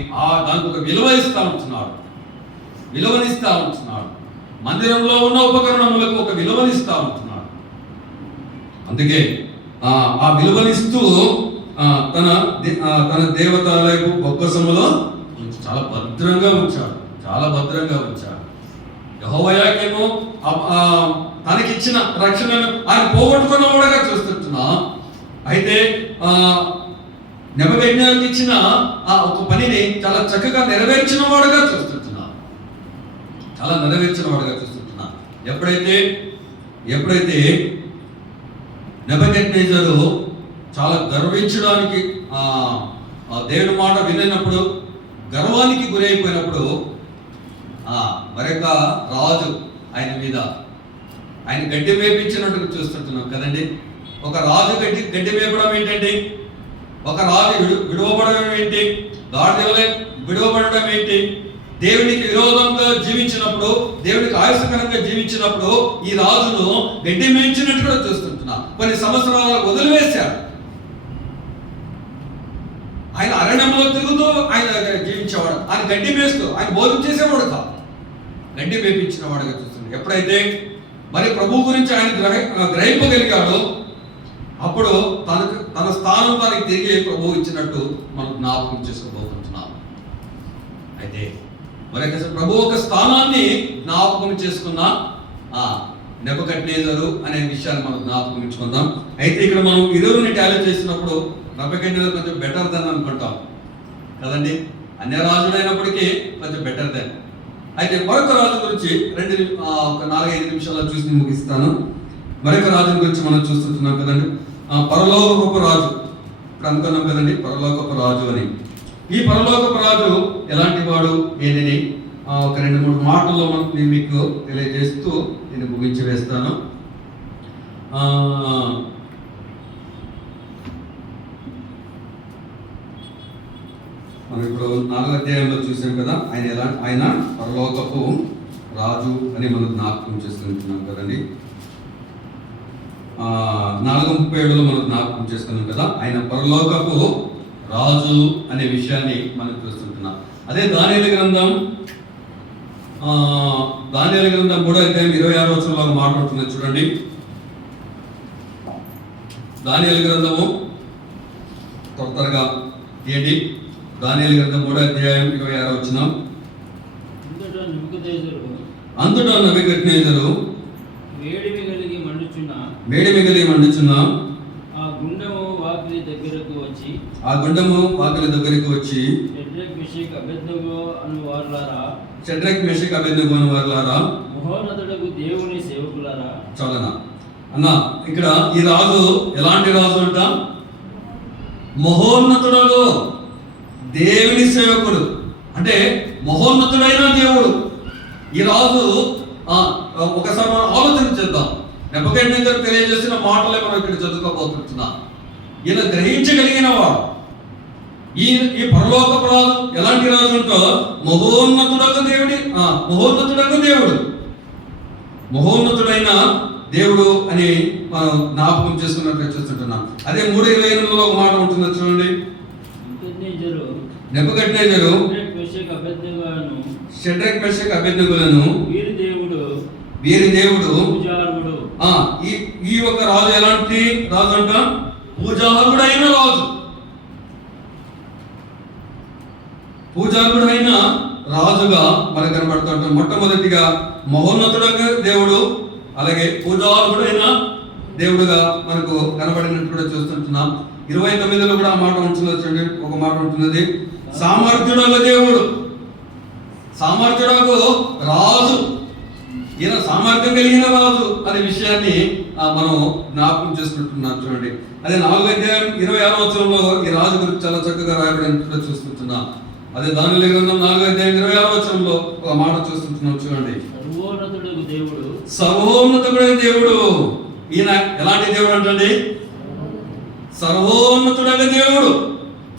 దానికి ఒక విలువనిస్తూ ఉంటున్నాడు. మందిరంలో ఉన్న ఉపకరణములకు ఒక విలువనిస్తూ ఉంటున్నాడు. అందుకే ఆ విలువనిస్తూ తన దేవతాలయపు బొక్కసములో చాలా భద్రంగా ఉంచాడు. యెహోవా యాకీను తనకిచ్చిన రక్షణను ఆయన పోగొట్టుకున్నవాడుగా చూస్తున్నాం. అయితే నెబుకద్నెజరుకి ఇచ్చిన ఆ ఒక పనిని చాలా చక్కగా నెరవేర్చిన వాడుగా చూస్తున్నాం. ఎప్పుడైతే నెబుకద్నెజరు చాలా గర్వించడానికి దేవుని మాట విన్నప్పుడు గర్వానికి గురైపోయినప్పుడు మరొక రాజు ఆయన మీద ఆయన గడ్డి మేపించినట్టుగా చూస్తుంటున్నాం కదండి. ఒక రాజు గడ్డి మేపడం ఏంటండి? ఒక రాజు విడువబడడం ఏంటి? గాడిదలే విడువబడడం ఏంటి? దేవునికి విరోధంగా జీవించినప్పుడు, దేవునికి ఆయుష్కరంగా జీవించినప్పుడు ఈ రాజును గడ్డి మేయించినట్టు కూడా చూస్తుంటున్నా. కొన్ని సంవత్సరాలు వదిలివేశాడు. ఆయన అరణ్యంలో తిరుగుతూ ఆయన జీవించేవాడు. ఆయన గడ్డి మేస్తూ ఆయన భోజనం చేసేవాడు కాదు, గడ్డి మేపించిన వాడుగా చూస్తున్నాడు. ఎప్పుడైతే మరి ప్రభు గురించి ఆయన గ్రహింపగలిగాడో అప్పుడు తన స్థానం తనకి తిరిగి ప్రభు ఇచ్చినట్టు మనం జ్ఞాపకం చేసుకోబోతున్నాం. అయితే మరి ప్రభు ఒక స్థానాన్ని జ్ఞాపకం చేసుకున్న నెబుకద్నెజరు అనే విషయాన్ని మనం జ్ఞాపకం ఉంచుకుందాం. అయితే ఇక్కడ మనం ఇరువురిని టాలీ చేసినప్పుడు నెబుకద్నెజరు కొంచెం బెటర్ దెన్ అనుకుంటాం కదండి. అన్య రాజుడైనప్పటికీ కొంచెం బెటర్ దెన్. అయితే మరొక రాజు గురించి ఒక 4-5 నిమిషాల్లో చూసి ముగిస్తాను. మరొక రాజు గురించి మనం చూస్తున్నాం కదండి. పరలోకపు రాజు, ఇప్పుడు అనుకున్నాం కదండి పరలోకపు రాజు అని. ఈ పరలోకపు రాజు ఎలాంటి వాడు ఏంటని ఒక 2-3 మాటల్లో నేను మీకు తెలియజేస్తూ నేను ముగించి వేస్తాను. మనం ఇప్పుడు 4వ అధ్యాయంలో చూసాం కదా, ఆయన పరలోకపు రాజు అని మనం జ్ఞాపకం చేసుకుంటున్నాం కదండి. 4:37లో మనం జ్ఞాపకం చేసుకున్నాం కదా, ఆయన పరలోకపు రాజు అనే విషయాన్ని మనం చూస్తుంటున్నాం. అదే దానియేలు గ్రంథం 3వ అధ్యాయం 26వ వచనంలో మాట ఉంటున్నది చూడండి. దానియేలు గ్రంథము త్వరగా తీయండి. దానియేలు గ్రంథం 3వ అధ్యాయం 26వ వచనం. అంతటా నెబుకద్నెజరు వేడిమి కలిగి మండుచున్న ఆ గుండము వాకిలి దగ్గరకు వచ్చి షడ్రక్ మెషక్ అబేద్నెగో అను వారలారా, మహోన్నతుడగు దేవుని సేవకులారా. చాలనా అన్న, ఇక్కడ ఈ రాజు ఎలాంటి రాజు అంట? మహోన్నతుడు, దేవుని సేవకుడు, అంటే మహోన్నతుడైన దేవుడు. ఈ రాజు ఒకసారి మనం ఆలోచన చేద్దాం. నెబుకద్నెజరు తెలియజేసిన మాటలే మనం ఇక్కడ చదువుకోబోతున్నాం. ఈయన గ్రహించగలిగిన వాడు. ఈ పరలోకపు రాజు ఎలాంటి రాజు అంటో మహోన్నతుడైన మహోన్నతుడైన దేవుడు అని మనం జ్ఞాపకం చేసుకున్నట్టు చూస్తుంటున్నాం. అదే 3:28లో ఒక మాట ఉంటుంది చూడండి. నెబుకద్నెజరు షడ్రక్ మెషక్ అబేద్నెగోలను వీరి దేవుడు ఈ ఒక రాజు ఎలాంటి రాజు అంట? పూజారుడైన రాజు. పూజారుడైన రాజుగా మనకు కనబడుతుంటాం. మొట్టమొదటిగా మహోన్నతుడైన దేవుడు, అలాగే పూజారుడైన దేవుడుగా మనకు కనబడినట్టు కూడా చూస్తుంటున్నాం. 29లో కూడా ఆ మాట ఉంటున్నది చూడండి. ఒక మాట ఉంటున్నది, సామర్థ్యుడైన దేవుడు, సామర్థ్యుడకు రాజు. ఈయన సామర్థ్యం కలిగిన రాజు అనే విషయాన్ని మనం జ్ఞాపకం చేసుకుంటున్నాం చూడండి. అదే 4వ అధ్యాయం 26వ వచనంలో ఈ రాజు గురించి చాలా చక్కగా రాయబడినట్టు చూస్తుంటున్నాం. అదే దానియేలు గ్రంథం 4వ అధ్యాయం 26వ వచనంలో ఒక మాట చూస్తుంటున్నాం చూడండి. సర్వోన్నతుడైన దేవుడు. ఈయన ఎలాంటి దేవుడు అంటండి? సర్వోన్నతుడైన దేవుడు.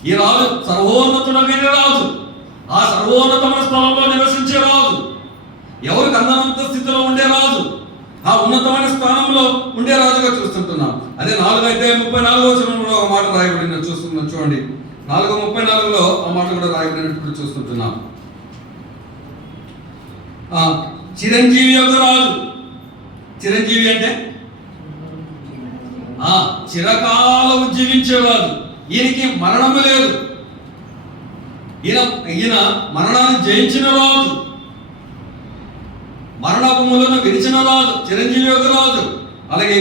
ఈ రాజు సర్వోన్నతుడైన రాజు, ఆ సర్వోన్నతమైన స్థలంలో నివసించే రాజు, ఎవరికి అందనంత స్థితిలో ఉండే రాజు, ఆ ఉన్నతమైన స్థానంలో ఉండే రాజుగా చూస్తుంటున్నాం. అదే 4వ అధ్యాయం 34వ వచనంలో ఒక మాట రాయబడిన చూస్తున్నాం చూడండి. 4:34లో ఆ మాట కూడా రాయబడినట్టు చూస్తుంటున్నాం. చిరంజీవి యొక్క రాజు. చిరంజీవి అంటే చిరకాలం జీవించేవాడు. ఈయనకి మరణము లేదు. ఈయన మరణాన్ని జయించిన రాజు, మరణములను విరిచిన రాజు, చిరంజీవి యొక్క రాజు. అలాగే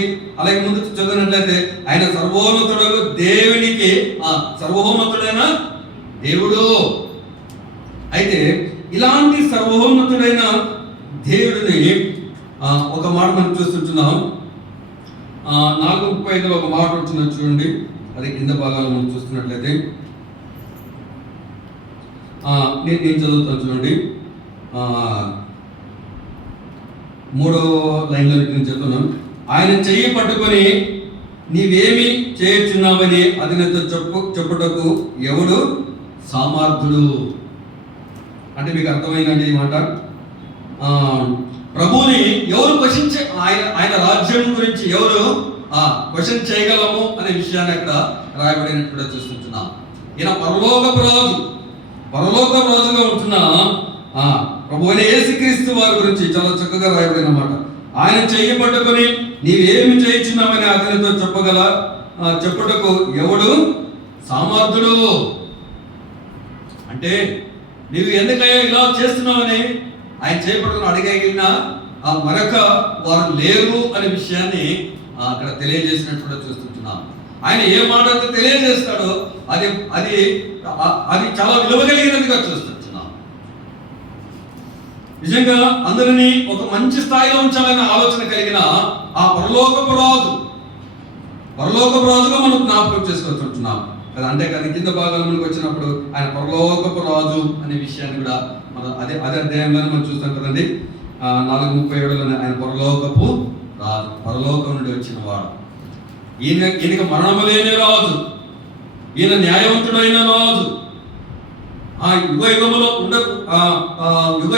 ముందు చదివినట్లయితే ఆయన సర్వోన్నతుడు, దేవునికి సర్వోన్నతుడైన దేవుడు. అయితే ఇలాంటి సర్వోన్నతుడైన దేవుడిని ఒక మాట మనం చూస్తుంటున్నాం. 4:35లో ఒక మాట వచ్చింది చూడండి. అది కింద భాగాలు మనం చూస్తున్నట్లయితే నేను చదువుతాను చూడండి. 3వ లైన్లో నేను చెప్తున్నాను. ఆయన చెయ్యి పట్టుకొని నీవేమి చేయుచున్నావని అతనితో చెప్పుటకు ఎవడు సామర్థుడు. అంటే మీకు అర్థమైందండి ఈ మాట. ప్రభువుని ఎవరు క్వశ్చన్ ఆయన రాజ్యం గురించి ఎవరు క్వశ్చన్ చేయగలము అనే విషయాన్ని అక్కడ రాయబడినట్టు కూడా చూస్తుంటున్నాం. ఈయన పరలోకపు రాజుగా ఉంటున్న ప్రభు అయిన యేసుక్రీస్తు వారి గురించి చాలా చక్కగా రాయబడిన మాట. ఆయన చెయ్యి పట్టుకొని నీవేమి చేయించున్నామని అతనితో చెప్పుటకు ఎవడు సామర్థుడు. అంటే నీవు ఎందుకయ్యా ఇలా చేస్తున్నావని ఆయన చేయబడుతున్న అడిగగిన మరొక వారు లేరు అనే విషయాన్ని అక్కడ తెలియజేసినట్టు కూడా చూస్తుంటున్నాం. ఆయన ఏ మాట అయితే తెలియజేస్తాడో అది అది అది చాలా విలువ కలిగినదిగా చూస్తుంటున్నాం. నిజంగా అందరినీ ఒక మంచి స్థాయిలో ఉంచాలనే ఆలోచన కలిగిన ఆ పరలోకపు రాజుగా మనం జ్ఞాపకం చేసుకుంటున్నాం కదా. అంతేకాదు కింద భాగాలు మనకు వచ్చినప్పుడు ఆయన పరలోకపు రాజు అనే విషయాన్ని కూడా మనం అదే అధ్యాయంలోనే మనం చూస్తాం కదండి. 4:37 ఆయన పరలోకపు రాజు, పరలోకం నుండి వచ్చిన వాడు. ఈయనకి మరణము లేని రాజు, ఈయన న్యాయవంతుడైన రాజు, ఆ యుగ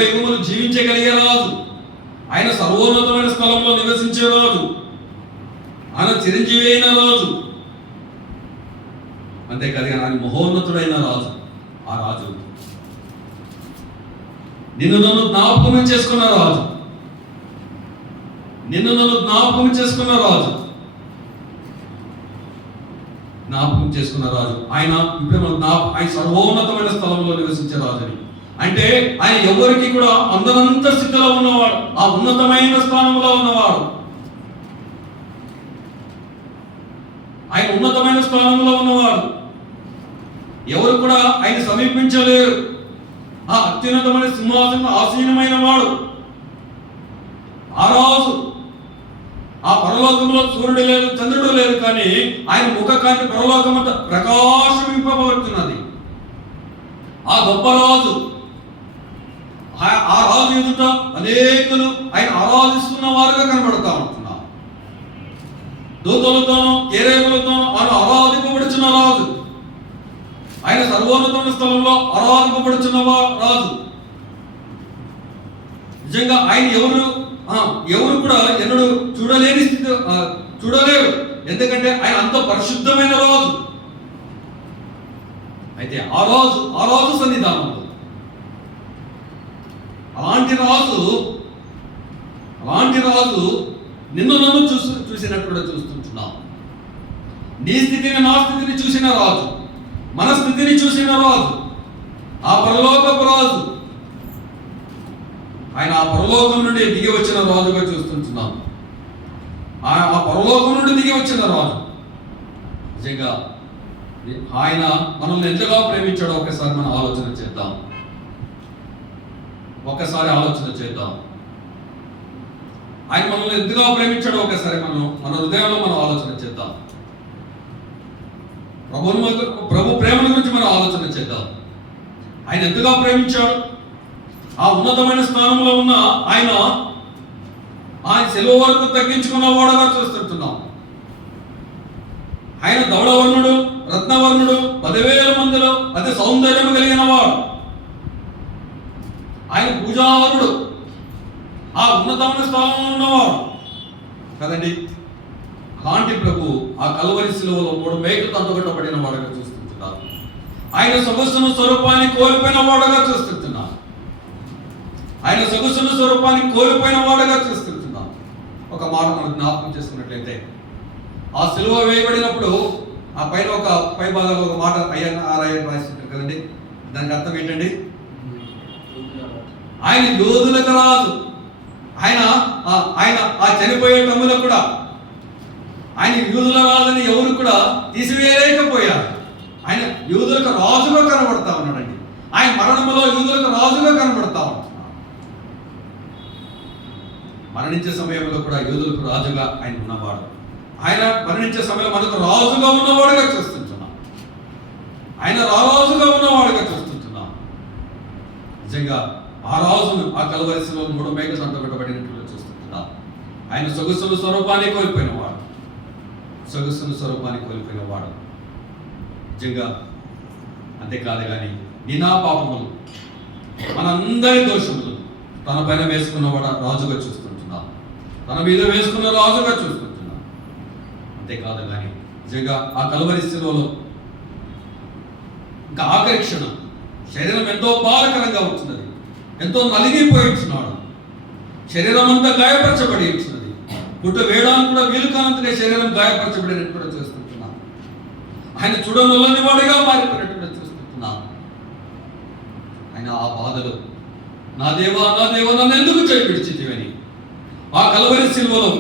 యుగములు జీవించగలిగే రాజు, ఆయన సర్వోన్నతమైన స్థలంలో నివసించే రాజు, ఆయన చిరంజీవి అయిన రాజు, అంతేకాదు ఆయన మహోన్నతుడైన రాజు. ఆ రాజు నిన్ను నన్ను జ్ఞాపకం చేసుకున్న రాజు, నిన్ను నన్ను జ్ఞాపకం చేసుకున్న రాజు, జ్ఞాపకం చేసుకున్న రాజు. ఆయన ఇప్పుడు ఆయన సర్వోన్నతమైన స్థలంలో నివసించే రాజుని అంటే ఆయన ఎవరికి కూడా అందనంత స్థితిలో ఉన్నవాడు, ఆ ఉన్నతమైన స్థానంలో ఉన్నవాడు. ఆయన ఉన్నతమైన స్థానంలో ఉన్నవాడు, ఎవరు కూడా ఆయన సమీపించలేరు. ఆ అత్యున్నతమైన సింహాసనం ఆసీనమైన వాడు ఆ రాజు. ఆ పరలోకంలో సూర్యుడు లేదు, చంద్రుడు లేదు, కానీ ఆయన ముఖ కాంతి పరలోకమంతా ప్రకాశింపబడుతున్నది. ఆ గొప్ప రాజు, ఆ రాజు ఎదుట అనేకులు ఆయన ఆరాధిస్తున్న వారుగా కనబడతా ఉంటున్నారు. దూతలతోనూ కేరేబులతోనూ ఆయన ఆరాధింపబడుచున్న రాజు, ఆయన సర్వోన్నతమైన స్థలంలో ఆరాధింపబడుచున్న రాజు. నిజంగా ఆయన ఎవరు కూడా ఎన్నడూ చూడలేని స్థితి చూడలేరు, ఎందుకంటే ఆయన అంత పరిశుద్ధమైన రాజు. అయితే ఆ రాజు సన్నిధానంలో అలాంటి రాజు నిన్ను నన్ను చూసినట్టు కూడా చూస్తుంటున్నాం. నీ స్థితిని నా స్థితిని చూసిన రాజు, మన స్థితిని చూసిన రాజు, ఆ పరలోకపు రాజు. ఆయన ఆ పరలోకం నుండి దిగి వచ్చిన రాజుగా చూస్తుంటున్నాం. ఆ పరలోకం నుండి దిగి వచ్చిన రాజు. నిజంగా ఆయన మనల్ని ఎంతగా ప్రేమించాడో ఒకసారి మనం ఆలోచన చేద్దాం. ఆయన మనల్ని ఎంతగా ప్రేమించాడో ఒకసారి మన హృదయంలో మనం ఆలోచన చేద్దాం. ప్రభు ప్రేమల గురించి మనం ఆలోచన చేద్దాం. ఆయన ఎంతగా ప్రేమించాడు. ఆ ఉన్నతమైన స్థానంలో ఉన్న ఆయన సెలవు వరకు తగ్గించుకున్న వాడుగా చూస్తుంటున్నాం. ఆయన ధవళవర్ణుడు, రత్నవర్ణుడు, 10,000 మందిలో అతి సౌందర్యం కలిగిన వాడు. ఆయన పూజావరుడు, ఆ ఉన్నతమైన స్థానంలో ఉన్నవాడు కదండి. అలాంటి ప్రభు ఆ కల్వరి శిలువలో 3 మేకలతో అంతగొట్టబడిన వాడుగా చూస్తుంటున్నారు. ఆయన సొగసును స్వరూపాన్ని కోల్పోయిన వాడుగా చూస్తుంటున్నారు. ఆయన సొగసును స్వరూపాన్ని కోల్పోయిన వాడుగా చూస్తుంటున్నాం. ఒక మాట మనం జ్ఞాపకం చేసుకున్నట్లయితే, ఆ సిలువ వేయబడినప్పుడు ఆ పైన పై భాగంలో ఒక మాట అయ్యన్ రాస్తుంటారు కదండి. దానికి అర్థం ఏంటండి? ఆయన యోధులకు రాజు. ఆయన ఆ చనిపోయే టమ్ములకు కూడా ఆయన యూదుల రాజుని ఎవరు కూడా తీసివేయలేకపోయారు. ఆయన యూదులకు రాజుగా కనబడతా ఉన్నాడండి. ఆయన మరణంలో యూదులకు రాజుగా కనబడతా ఉన్నాడు. మరణించే సమయంలో కూడా యూదులకు రాజుగా ఆయన ఉన్నవాడు. ఆయన మరణించే సమయంలో మనకు రాజుగా ఉన్నవాడుగా చూస్తుంటున్నాం. ఆయన రాజుగా ఉన్నవాడుగా చూస్తుంటున్నాం. నిజంగా ఆ రాజును ఆ కల్వరిశిలో 3 మేకలు అంతగొట్టబడినట్లు చూస్తుంటున్నాం. ఆయన సొగసుల స్వరూపాన్ని కోల్పోయిన వాడు. నిజంగా అంతేకాదు కానీ నినా పాపములు, మనందరి దోషములు తన పైన వేసుకున్నవాడు రాజుగా చూస్తుంటున్నాం. తన మీద వేసుకున్న రాజుగా చూస్తుంటున్నాం. అంతేకాదు కానీ నిజంగా ఆ కల్వరి శిలువలో ఇంకా ఆఖరి క్షణం శరీరం ఎంతో బాధకరంగా ఉంటున్నది, ఎంతో నలిగిపోయి ఉంటున్నాడు. శరీరం అంతా గాయపరచబడి ఉంటున్నది. పుట్ట వేయడానికి కూడా వీలు కానంతగా శరీరం గాయపరచబడినట్టు కూడా చూస్తుంటున్నాం. ఆయన చూడనొల్లని వాడిగా మారిపోయినట్టు కూడా చూస్తుంటున్నాం. ఆయన ఆ బాధలు, నా దేవా నన్ను ఎందుకు విడిచితివని ఆ కల్వరి శిలువలో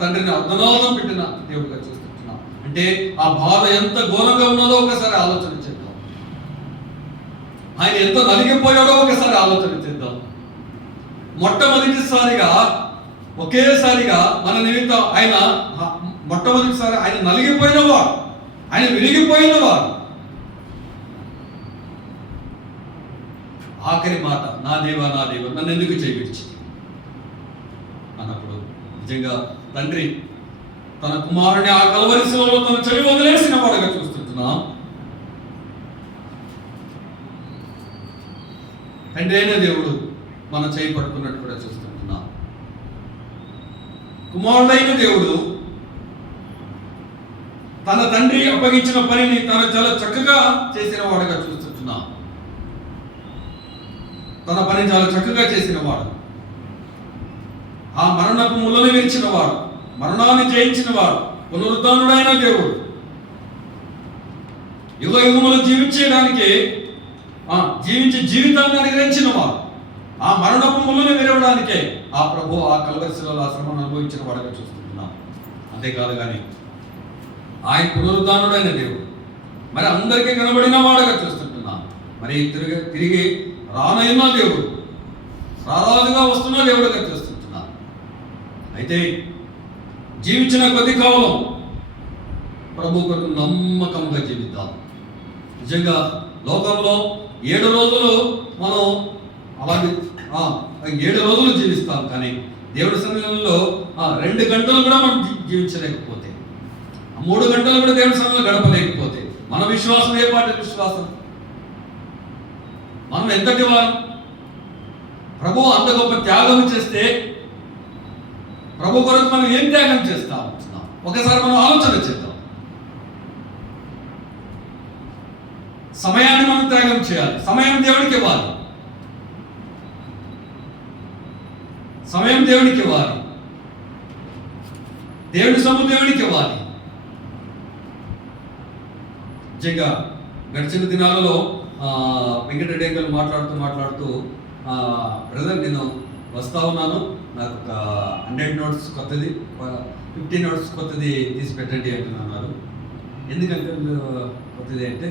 తండ్రిని అర్ధనాదం పెట్టిన దేవుడిగా చూస్తుంటున్నాం. అంటే ఆ బాధ ఎంత ఘోరంగా ఉన్నదో ఒకసారి ఆలోచన చేద్దాం. ఆయన ఎంత నలిగిపోయాడో ఒకసారి ఆలోచన చేద్దాం. ఒకేసారిగా మన నిమిత్తం ఆయన మొట్టమొదటిసారి ఆయన నలిగిపోయినవాడు, ఆయన విరిగిపోయినవాడు. ఆఖరి మాట, నా దేవా నన్ను ఎందుకు చేయించి అన్నప్పుడు నిజంగా తండ్రి తన కుమారుని ఆ కల్వరి శిలువలో తన చెవి వదిలేసిన వాడుగా చూస్తుంటున్నాం. తండ్రి అయిన దేవుడు మన చేయి పట్టుకున్నట్టు కూడా చూస్తుంటున్నాం. కుమారుడైన దేవుడు తన తండ్రి అప్పగించిన పనిని తను చాలా చక్కగా చేసిన వాడుగా చూస్తుంటున్నాం. తన పని చాలా చక్కగా చేసిన వాడు, ఆ మరణపు ముళ్ళను విరిచిన వాడు, మరణాన్ని జయించిన వాడు, పునరుద్ధానుడైన దేవుడు, యుగ యుగములు జీవించడానికి జీవించి జీవితాన్ని అనుగ్రహించిన వాడు, ఆ మరణపు ముళ్ళను విరవడానికే ఆ ప్రభు ఆ కల్వరి శిలువలో ఆ శ్రమను అనుభవించిన వాడుగా చూస్తున్నాం. అంతేకాదు కానీ ఆయన పునరుద్ధానుడైన దేవుడు, మరి అందరికీ కనబడిన వాడుగా చూస్తుంటున్నాం. మరి తిరిగి రానైన దేవుడు, రారాజుగా వస్తున్న దేవుడుగా చూస్తుంటున్నాం. అయితే జీవించిన కొద్ది కాలం ప్రభు కొరకు నమ్మకంగా జీవిద్దాం. నిజంగా లోకంలో 7 రోజులు మనం అలాగే 7 రోజులు జీవిస్తాం, కానీ దేవుడి సన్నిధిలో 2 గంటలు కూడా మనం జీవించలేకపోతే, 3 గంటలు కూడా దేవుడి సన్నిధిలో గడపలేకపోతే మన విశ్వాసం ఏ పాటి విశ్వాసం? మనం ఎంతటి వారు? ప్రభు అంత గొప్ప త్యాగం చేస్తే ప్రభు కొరకు మనం ఏం త్యాగం చేస్తాం? ఒకసారి మనం ఆలోచన చేద్దాం. సమయాన్ని మనం త్యాగం చేయాలి. సమయం దేవుడికి ఇవ్వాలి. సమయం దేవుడికి ఇవ్వాలి. దేవుడి సొమ్ము దేవుడికి ఇవ్వాలి. నిజంగా గడిచిన దినాలలో వెంకటరెడ్డి అంకుల్ మాట్లాడుతూ బ్రదర్ నేను వస్తా ఉన్నాను, నాకు ఒక 100 నోట్స్ కొత్తది, 50 నోట్స్ కొత్తది తీసి పెట్టండి అంటున్నారు. ఎందుకంటే కొత్తది అంటే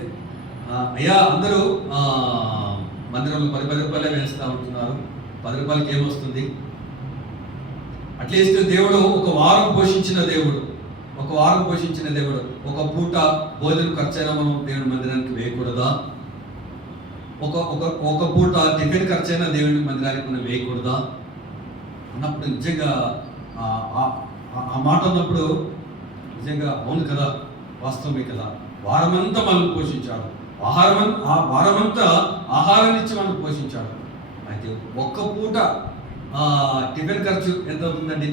అయ్యా అందరూ మందిరంలో 10 రూపాయలే వేస్తూ ఉంటున్నారు, 10 రూపాయలకి ఏమొస్తుంది? అట్లీస్ట్ దేవుడు ఒక వారం పోషించిన దేవుడు, ఒక పూట భోజనం ఖర్చైనా మనం దేవుడి మందిరానికి వేయకూడదా? ఒక పూట టిఫిన్ ఖర్చైనా దేవుడి మందిరానికి మనం వేయకూడదా అన్నప్పుడు నిజంగా ఆ మాట అన్నప్పుడు నిజంగా అవును కదా, వాస్తవమే కదా. వారమంతా మనల్ని పోషించాడు, వారమంతా ఆహారాన్ని ఇచ్చి మనల్ని పోషించాడు. అయితే ఒక్క పూట టిఫిన్ ఖర్చు ఎంత అవుతుందండి?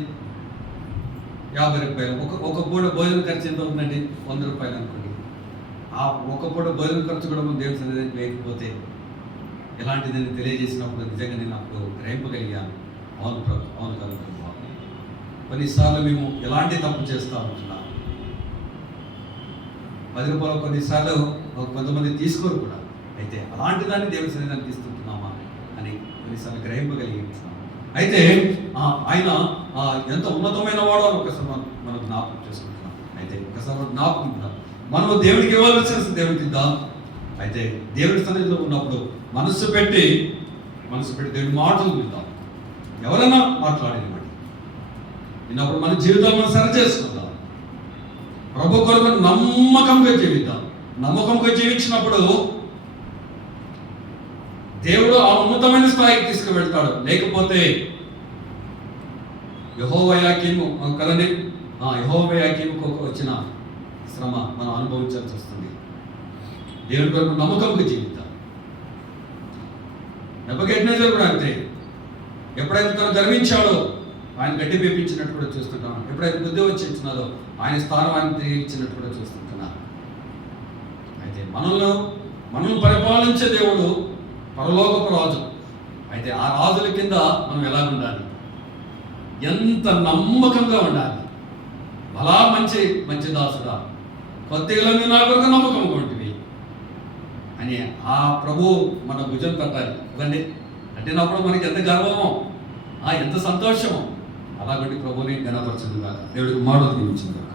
50 రూపాయలు. ఒక పూట భోజనం ఖర్చు ఎంత అవుతుందండి? 100 రూపాయలు అనుకోండి. ఆ ఒక పూట భోజనం ఖర్చు కూడా మనం దేవుడి సన్నిధికి వేయకపోతే ఎలాంటిదని తెలియజేసినప్పుడు నిజంగా నేను అప్పుడు గ్రహింపగలిగాను. అవును ప్రభు, అవును కదా ప్రభు. కొన్నిసార్లు మేము ఎలాంటి తప్పు చేస్తూ ఉంటున్నాం. 10 రూపాయలు కొన్నిసార్లు కొంతమంది తీసుకోరు కూడా. అయితే అలాంటి దాన్ని దేవుడి సన్నిధానికి తీసుకుంటున్నామా అని కొన్నిసార్లు గ్రహింపగలిగించున్నాం. అయితే ఆయన ఎంత ఉన్నతమైన వాడో అని ఒకసారి మనం జ్ఞాపకం చేసుకుంటున్నాం. అయితే ఒకసారి జ్ఞాపకం మనం దేవుడికి ఇవ్వాల్సిన దేవుడికి ఇద్దాం. అయితే దేవుడి సన్నిధిలో ఉన్నప్పుడు మనసు పెట్టి దేవుడి మాటలు విందాం. ఎవరైనా మాట్లాడినప్పుడు విన్నప్పుడు మన జీవితాన్ని మనం సరి చేసుకుందాం. ప్రభు కొరకు నమ్మకంగా జీవిద్దాం. నమ్మకంగా జీవించినప్పుడు దేవుడు ఆ ఉన్నతమైన స్థాయికి తీసుకువెళ్తాడు. లేకపోతే యెహోవాయాకీము కదండి, యెహోవాయాకీముకు వచ్చిన శ్రమ మనం అనుభవించాల్సి వస్తుంది. దేవుడి కొరకు నమ్మకంగా జీవిద్దాం. నెబుకద్నెజరు కూడా అంతే. ఎప్పుడైతే తను గర్వించాడో ఆయన గడ్డి వేపించినట్టు కూడా చూస్తుంటాం. ఎప్పుడైతే బుద్ధి వచ్చించినాడో ఆయన స్థానం ఆయన తిరిగి ఇచ్చినట్టు కూడా చూస్తుంటున్నా. అయితే మనల్ని పరిపాలించే దేవుడు పరలోకపు రాజు. అయితే ఆ రాజుల కింద మనం ఎలా ఉండాలి? ఎంత నమ్మకంగా ఉండాలి. అలా మంచి దాసుడా, కొద్దిగా నా కొరకు నమ్మకంగా ఉంటుంది అని ఆ ప్రభు మన భుజం తట్టాలి కదండి. తట్టినప్పుడు మనకి ఎంత గర్వమో, ఎంత సంతోషమో. అలాగంటి ప్రభుని ఘనపరచును గాక. దేవుడికి మాటలు దీవించును గాక.